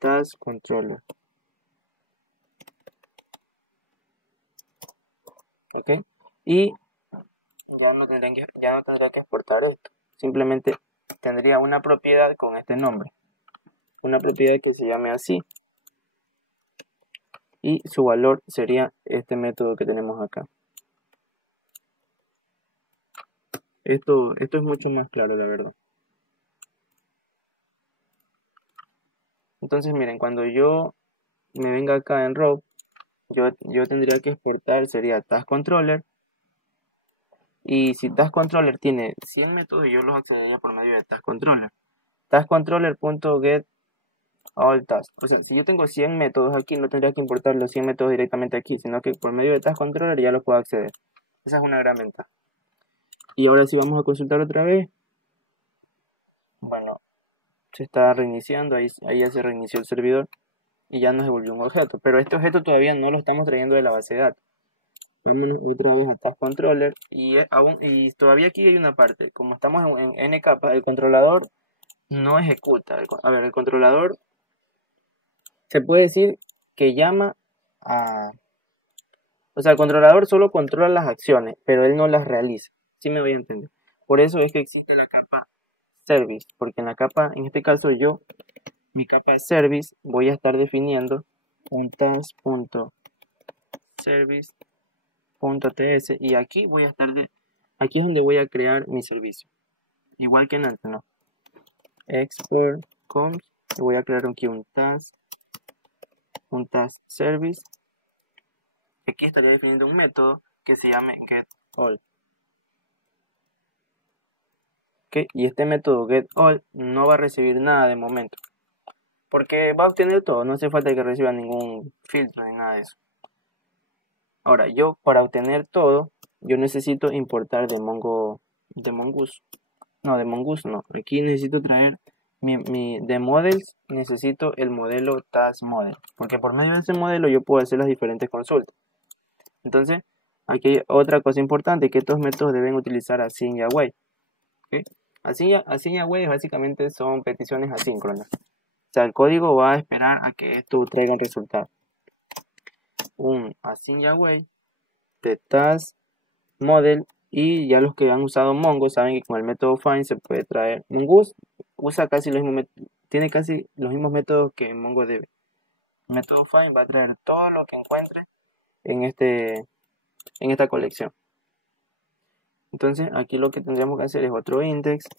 task controller. ¿Ok? Y ya no tendría que exportar esto. Simplemente tendría una propiedad con este nombre. Una propiedad que se llame así. Y su valor sería este método que tenemos acá. Esto es mucho más claro, la verdad. Entonces, miren, cuando yo me venga acá en row, yo tendría que exportar, sería task controller. Y si task controller tiene 100 métodos, yo los accedería por medio de task controller. Task controller.get all tasks. O sea, si yo tengo 100 métodos aquí, no tendría que importar los 100 métodos directamente aquí, sino que por medio de Task Controller ya los puedo acceder. Esa es una gran ventaja. Y ahora sí vamos a consultar otra vez. Bueno, se está reiniciando, ahí ya se reinició el servidor y ya nos devolvió un objeto. Pero este objeto todavía no lo estamos trayendo de la base de datos. Vámonos otra vez a Task Controller y todavía aquí hay una parte. Como estamos en N capa, el controlador no ejecuta. A ver, el controlador se puede decir que llama a... O sea, el controlador solo controla las acciones, pero él no las realiza. ¿Sí me voy a entender? Por eso es que existe la capa Service, porque en la capa, en este caso mi capa de Service, voy a estar definiendo un task.service.ts y aquí voy a aquí es donde voy a crear mi servicio. Igual que en antes, ¿no? Export comes, y voy a crear aquí un task service. Aquí estaría definiendo un método que se llame getAll. ¿Okay? Y este método getAll no va a recibir nada de momento, porque va a obtener todo, no hace falta que reciba ningún filtro ni nada de eso. Ahora, yo para obtener todo, yo necesito importar de Mongoose no. Aquí necesito traer de models, necesito el modelo task model, porque por medio de ese modelo yo puedo hacer las diferentes consultas. Entonces, aquí hay otra cosa importante, que estos métodos deben utilizar async y await. ¿Okay? Async y await básicamente son peticiones asíncronas. O sea, el código va a esperar a que esto traiga un resultado. Un async y await de task model, y ya los que han usado Mongo saben que con el método find se puede traer. Mongoose usa tiene casi los mismos métodos que MongoDB. El método find va a traer todo lo que encuentre en esta colección. Entonces aquí lo que tendríamos que hacer es otro index.ts,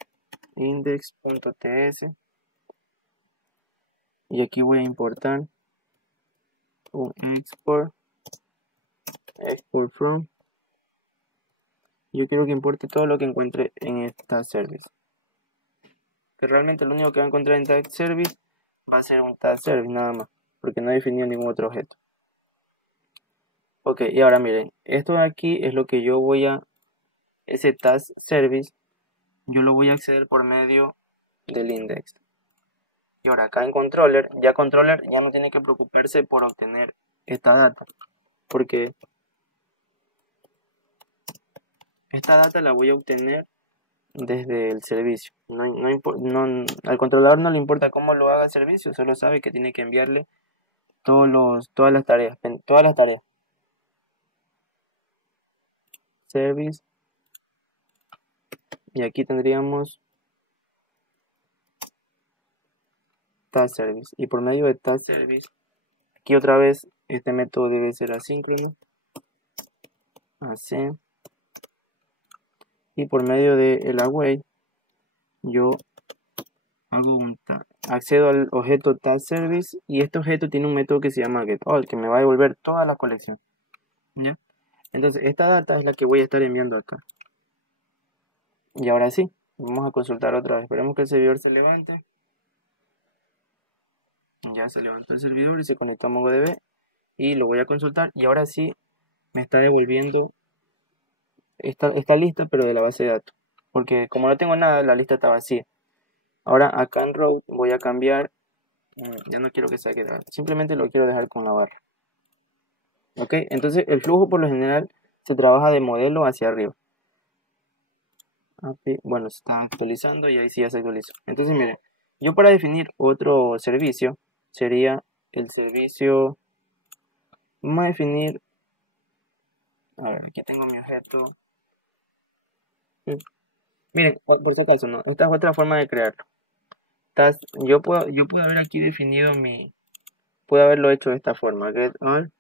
y aquí voy a importar un export from. Yo quiero que importe todo lo que encuentre en esta service, que realmente lo único que va a encontrar en task service va a ser un task service nada más, porque no he definido ningún otro objeto. Ok, y ahora miren, esto de aquí es lo que ese task service, yo lo voy a acceder por medio del index. Y ahora acá en controller ya no tiene que preocuparse por obtener esta data, porque esta data la voy a obtener desde el servicio. Al controlador no le importa cómo lo haga el servicio, solo sabe que tiene que enviarle todas las tareas. Service, y aquí tendríamos task service, y por medio de task service, aquí otra vez este método debe ser asíncrono, async, y por medio de el await yo accedo al objeto task service, y este objeto tiene un método que se llama getAll, que me va a devolver toda la colección. ¿Ya? Entonces esta data es la que voy a estar enviando acá. Y ahora sí, vamos a consultar otra vez. Esperemos que el servidor se levante. Ya se levantó el servidor y se conectó a MongoDB. Y lo voy a consultar. Y ahora sí me está devolviendo esta lista, pero de la base de datos. Porque como no tengo nada, la lista está vacía. Ahora acá en row voy a cambiar. Ya no quiero que saque nada. Simplemente lo quiero dejar con la barra. Ok, entonces el flujo por lo general se trabaja de modelo hacia arriba. Bueno, se está actualizando y ahí sí ya se actualizó. Entonces miren, yo para definir otro servicio sería el servicio, vamos a definir, a ver, aquí tengo mi objeto. Miren, por si acaso, no, esta es otra forma de crearlo. Yo puedo haber aquí definido puedo haberlo hecho de esta forma, get_all,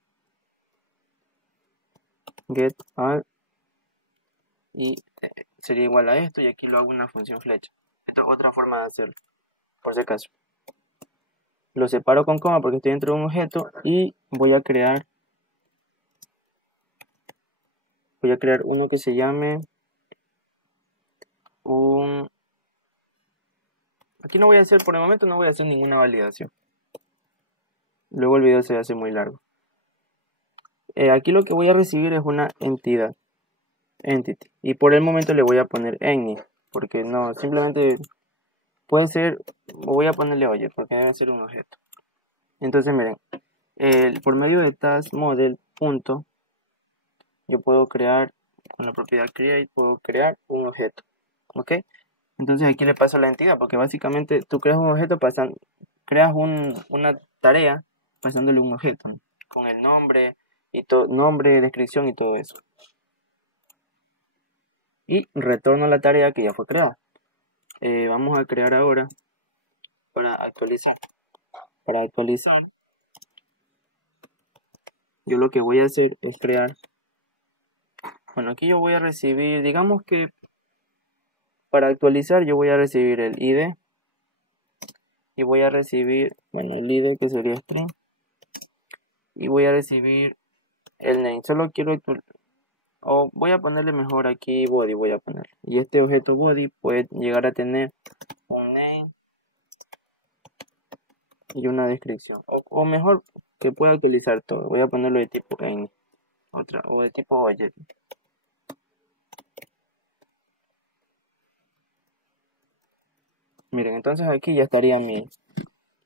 y sería igual a esto, y aquí lo hago una función flecha. Esta es otra forma de hacerlo, por si acaso. Lo separo con coma porque estoy dentro de un objeto, y voy a crear uno que se llame aquí no voy a hacer, por el momento no voy a hacer ninguna validación. luego el video se hace muy largo. Aquí lo que voy a recibir es una entidad, entity, y por el momento le voy a poner any, porque no, simplemente puede ser, voy a ponerle oye, porque debe ser un objeto. Entonces miren, por medio de task model punto, yo puedo crear, con la propiedad create, puedo crear un objeto, ¿ok? Entonces aquí le paso la entidad, porque básicamente tú creas un objeto, creas una tarea pasándole un objeto, ¿no? Con el nombre, y nombre, descripción y todo eso. Y retorno la tarea que ya fue creada. Vamos a crear ahora para actualizar. Para actualizar, yo lo que voy a hacer es crear. Bueno, aquí yo voy a recibir, digamos que para actualizar yo voy a recibir el ID y voy a recibir, bueno, el ID que sería string, y voy a recibir el name. Solo quiero o voy a ponerle mejor aquí body, voy a poner. Y este objeto body puede llegar a tener un name y una descripción. O mejor que pueda actualizar todo. Voy a ponerlo de tipo any, o de tipo object. Miren, entonces aquí ya estaría mi.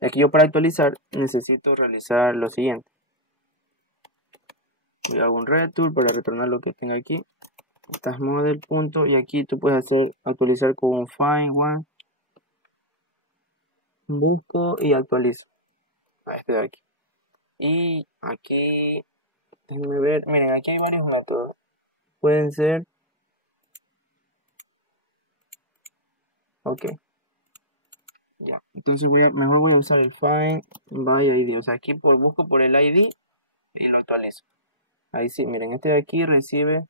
Aquí yo para actualizar necesito realizar lo siguiente. Yo hago un return para retornar lo que tenga aquí. Task model punto, y aquí tú puedes actualizar con un find one. Busco y actualizo a este de aquí. Y aquí, déjenme ver, miren, aquí hay varios métodos. Pueden ser, ok, ya. Entonces mejor voy a usar el find by ID. O sea, aquí busco por el ID y lo actualizo. Ahí sí, miren, este de aquí recibe.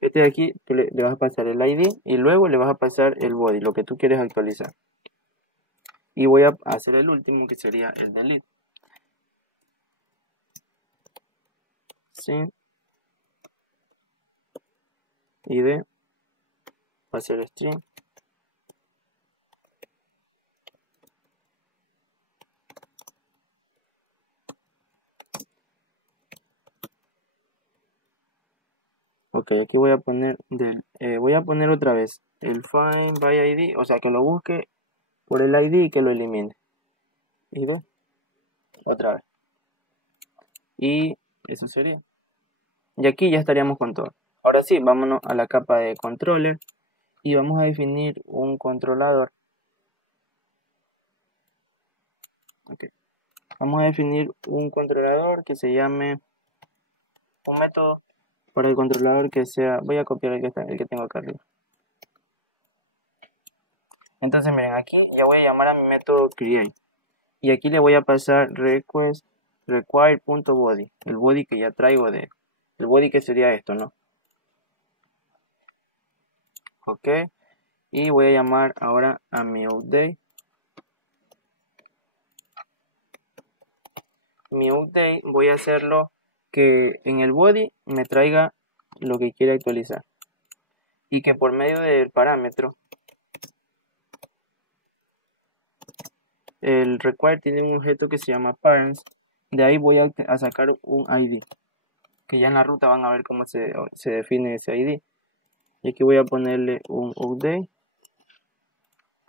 Este de aquí tú le vas a pasar el ID y luego le vas a pasar el body, lo que tú quieres actualizar. Y voy a hacer el último que sería el delete. Sí. ID va a ser string. Ok, aquí voy a poner voy a poner otra vez el find by ID, o sea que lo busque por el ID y que lo elimine. Y ve, otra vez. Y eso sería. Y aquí ya estaríamos con todo. Ahora sí, vámonos a la capa de controller y vamos a definir un controlador. Okay. Vamos a definir un controlador que se llame un método para el controlador que sea. Voy a copiar el que tengo acá arriba. Entonces miren, aquí ya voy a llamar a mi método create. Y aquí le voy a pasar request require.body, el body que ya traigo el body que sería esto, ¿no? Ok, y voy a llamar ahora a mi update. Mi update voy a hacerlo que en el body me traiga lo que quiere actualizar y que por medio del parámetro el require tiene un objeto que se llama parents. De ahí voy a sacar un ID que ya en la ruta van a ver cómo se define ese ID. Y aquí voy a ponerle un update,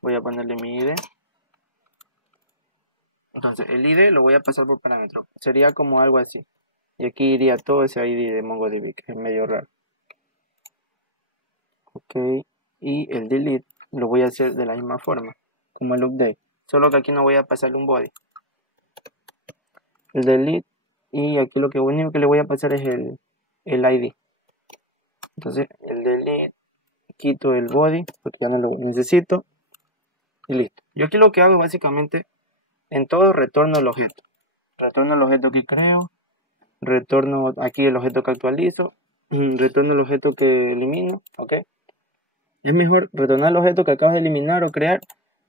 voy a ponerle mi ID. Entonces el ID lo voy a pasar por parámetro, sería como algo así. Y aquí iría todo ese ID de MongoDB, que es medio raro. Ok, y el delete lo voy a hacer de la misma forma, como el update. Solo que aquí no voy a pasarle un body. El delete, y aquí lo único que le voy a pasar es el ID. Entonces el delete, quito el body, porque ya no lo necesito. Y listo. Yo aquí lo que hago es básicamente, en todo retorno el objeto. Retorno el objeto que creo. Retorno aquí el objeto que actualizo, retorno el objeto que elimino, ¿ok? Es mejor retornar el objeto que acabas de eliminar o crear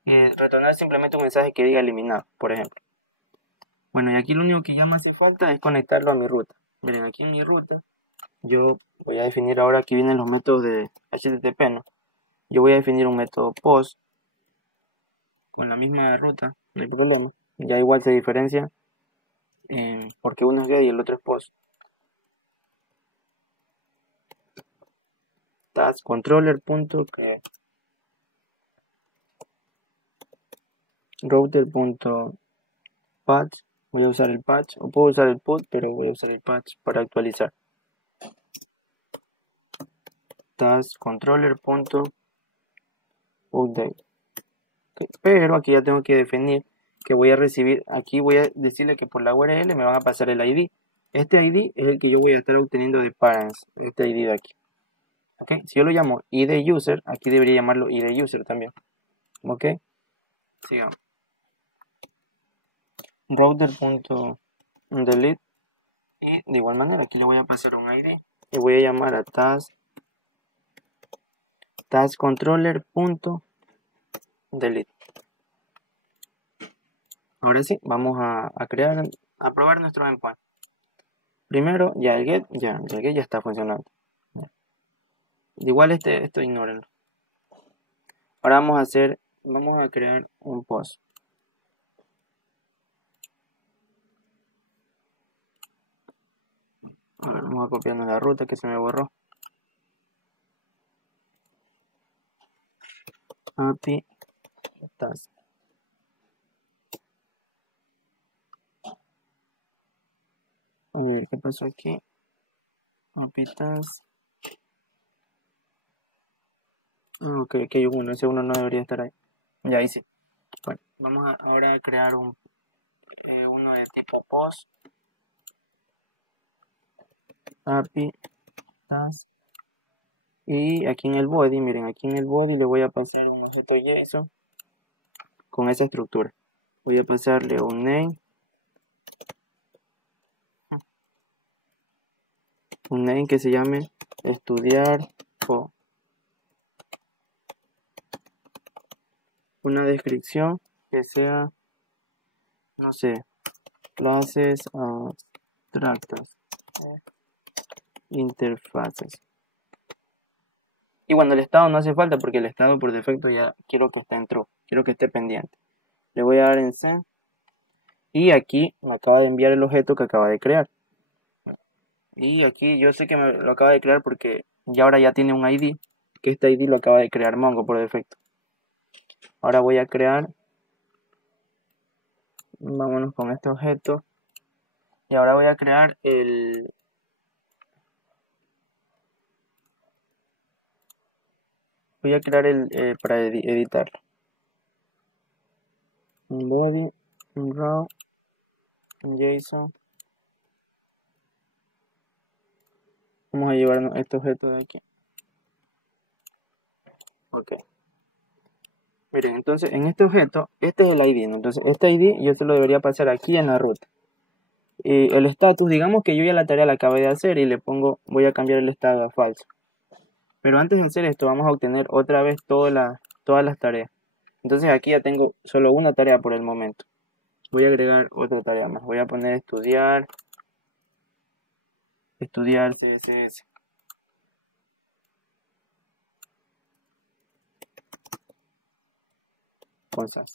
y retornar simplemente un mensaje que diga eliminar, por ejemplo. Bueno, y aquí lo único que ya me hace falta es conectarlo a mi ruta. Miren, aquí en mi ruta, yo voy a definir ahora, aquí vienen los métodos de HTTP, ¿no? Yo voy a definir un método post con la misma ruta, no hay problema. Ya igual se diferencia porque uno es get y el otro es post. Task controller.create router.patch. Voy a usar el patch, o puedo usar el put, pero voy a usar el patch para actualizar. Task controller.update. Okay. Pero aquí ya tengo que definir que voy a recibir, aquí voy a decirle que por la URL me van a pasar el ID. Este ID es el que yo voy a estar obteniendo de parents, este ID de aquí. Okay. Si yo lo llamo ID user, aquí debería llamarlo ID user también. Ok, sigamos. Router.delete y de igual manera aquí le voy a pasar un ID y voy a llamar a taskcontroller.delete. Ahora sí, vamos a probar nuestro endpoint. Primero, ya el get ya está funcionando. Igual esto ignórenlo. Ahora vamos a crear un post. Ahora vamos a copiarnos la ruta que se me borró. API task. A ver, ¿qué pasó aquí? API task. Ok, hay uno, ese uno no debería estar ahí. Ya hice. Bueno, vamos ahora a crear uno de tipo post. API task. Y aquí en el body, miren, aquí en el body le voy a pasar un objeto JSON con esa estructura. Voy a pasarle un name que se llame estudiar o una descripción que sea, no sé, clases abstractas, interfaces. Y bueno, el estado no hace falta porque el estado por defecto ya quiero que esté en true, quiero que esté pendiente. Le voy a dar en send y aquí me acaba de enviar el objeto que acaba de crear. Y aquí yo sé que me lo acaba de crear porque ya ahora ya tiene un ID, que este ID lo acaba de crear Mongo por defecto. Ahora voy a crear, vámonos con este objeto, y ahora voy a crear para editarlo. Un body, un raw, un JSON. Vamos a llevarnos este objeto de aquí. Ok. Miren, entonces en este objeto, este es el ID, ¿no? Entonces este ID yo se lo debería pasar aquí en la ruta. Y el status, digamos que yo ya la tarea la acabé de hacer y le pongo, voy a cambiar el estado a falso. Pero antes de hacer esto vamos a obtener otra vez todas las tareas. Entonces aquí ya tengo solo una tarea por el momento. Voy a agregar otra tarea más. Voy a poner estudiar CSS. Cosas.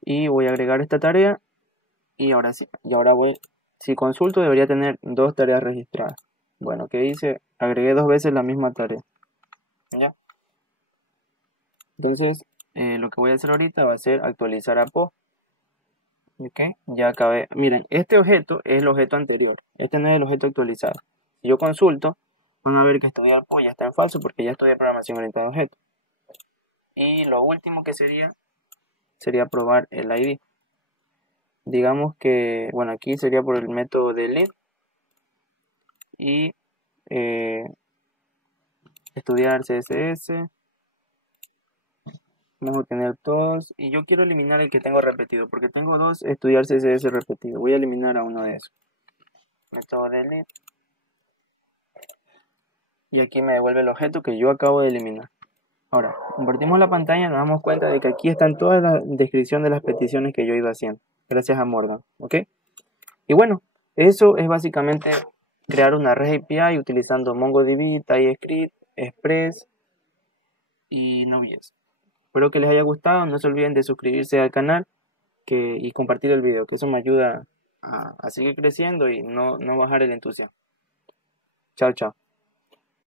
Y voy a agregar esta tarea. Y ahora sí. Y ahora si consulto debería tener dos tareas registradas. Bueno, ¿qué hice? Agregué dos veces la misma tarea. ¿Ya? Entonces, lo que voy a hacer ahorita va a ser actualizar a PO. Ok, ya acabé. Miren, este objeto es el objeto anterior. Este no es el objeto actualizado. Si yo consulto, van a ver que estudiar PO ya está en falso porque ya estudié programación orientada a objetos. Y lo último que sería probar el ID. Digamos que, bueno, aquí sería por el método delete y estudiar CSS. Vamos a tener todos y yo quiero eliminar el que tengo repetido porque tengo dos estudiar CSS repetidos. Voy a eliminar a uno de esos. Método delete y aquí me devuelve el objeto que yo acabo de eliminar. Ahora, compartimos la pantalla y nos damos cuenta de que aquí están todas las descripciones de las peticiones que yo he ido haciendo. Gracias a Morgan, ¿ok? Y bueno, eso es básicamente crear una REST API utilizando MongoDB, TypeScript, Express y Node.js. Espero que les haya gustado. No se olviden de suscribirse al canal y compartir el video, que eso me ayuda a seguir creciendo y no bajar el entusiasmo. Chao, chao.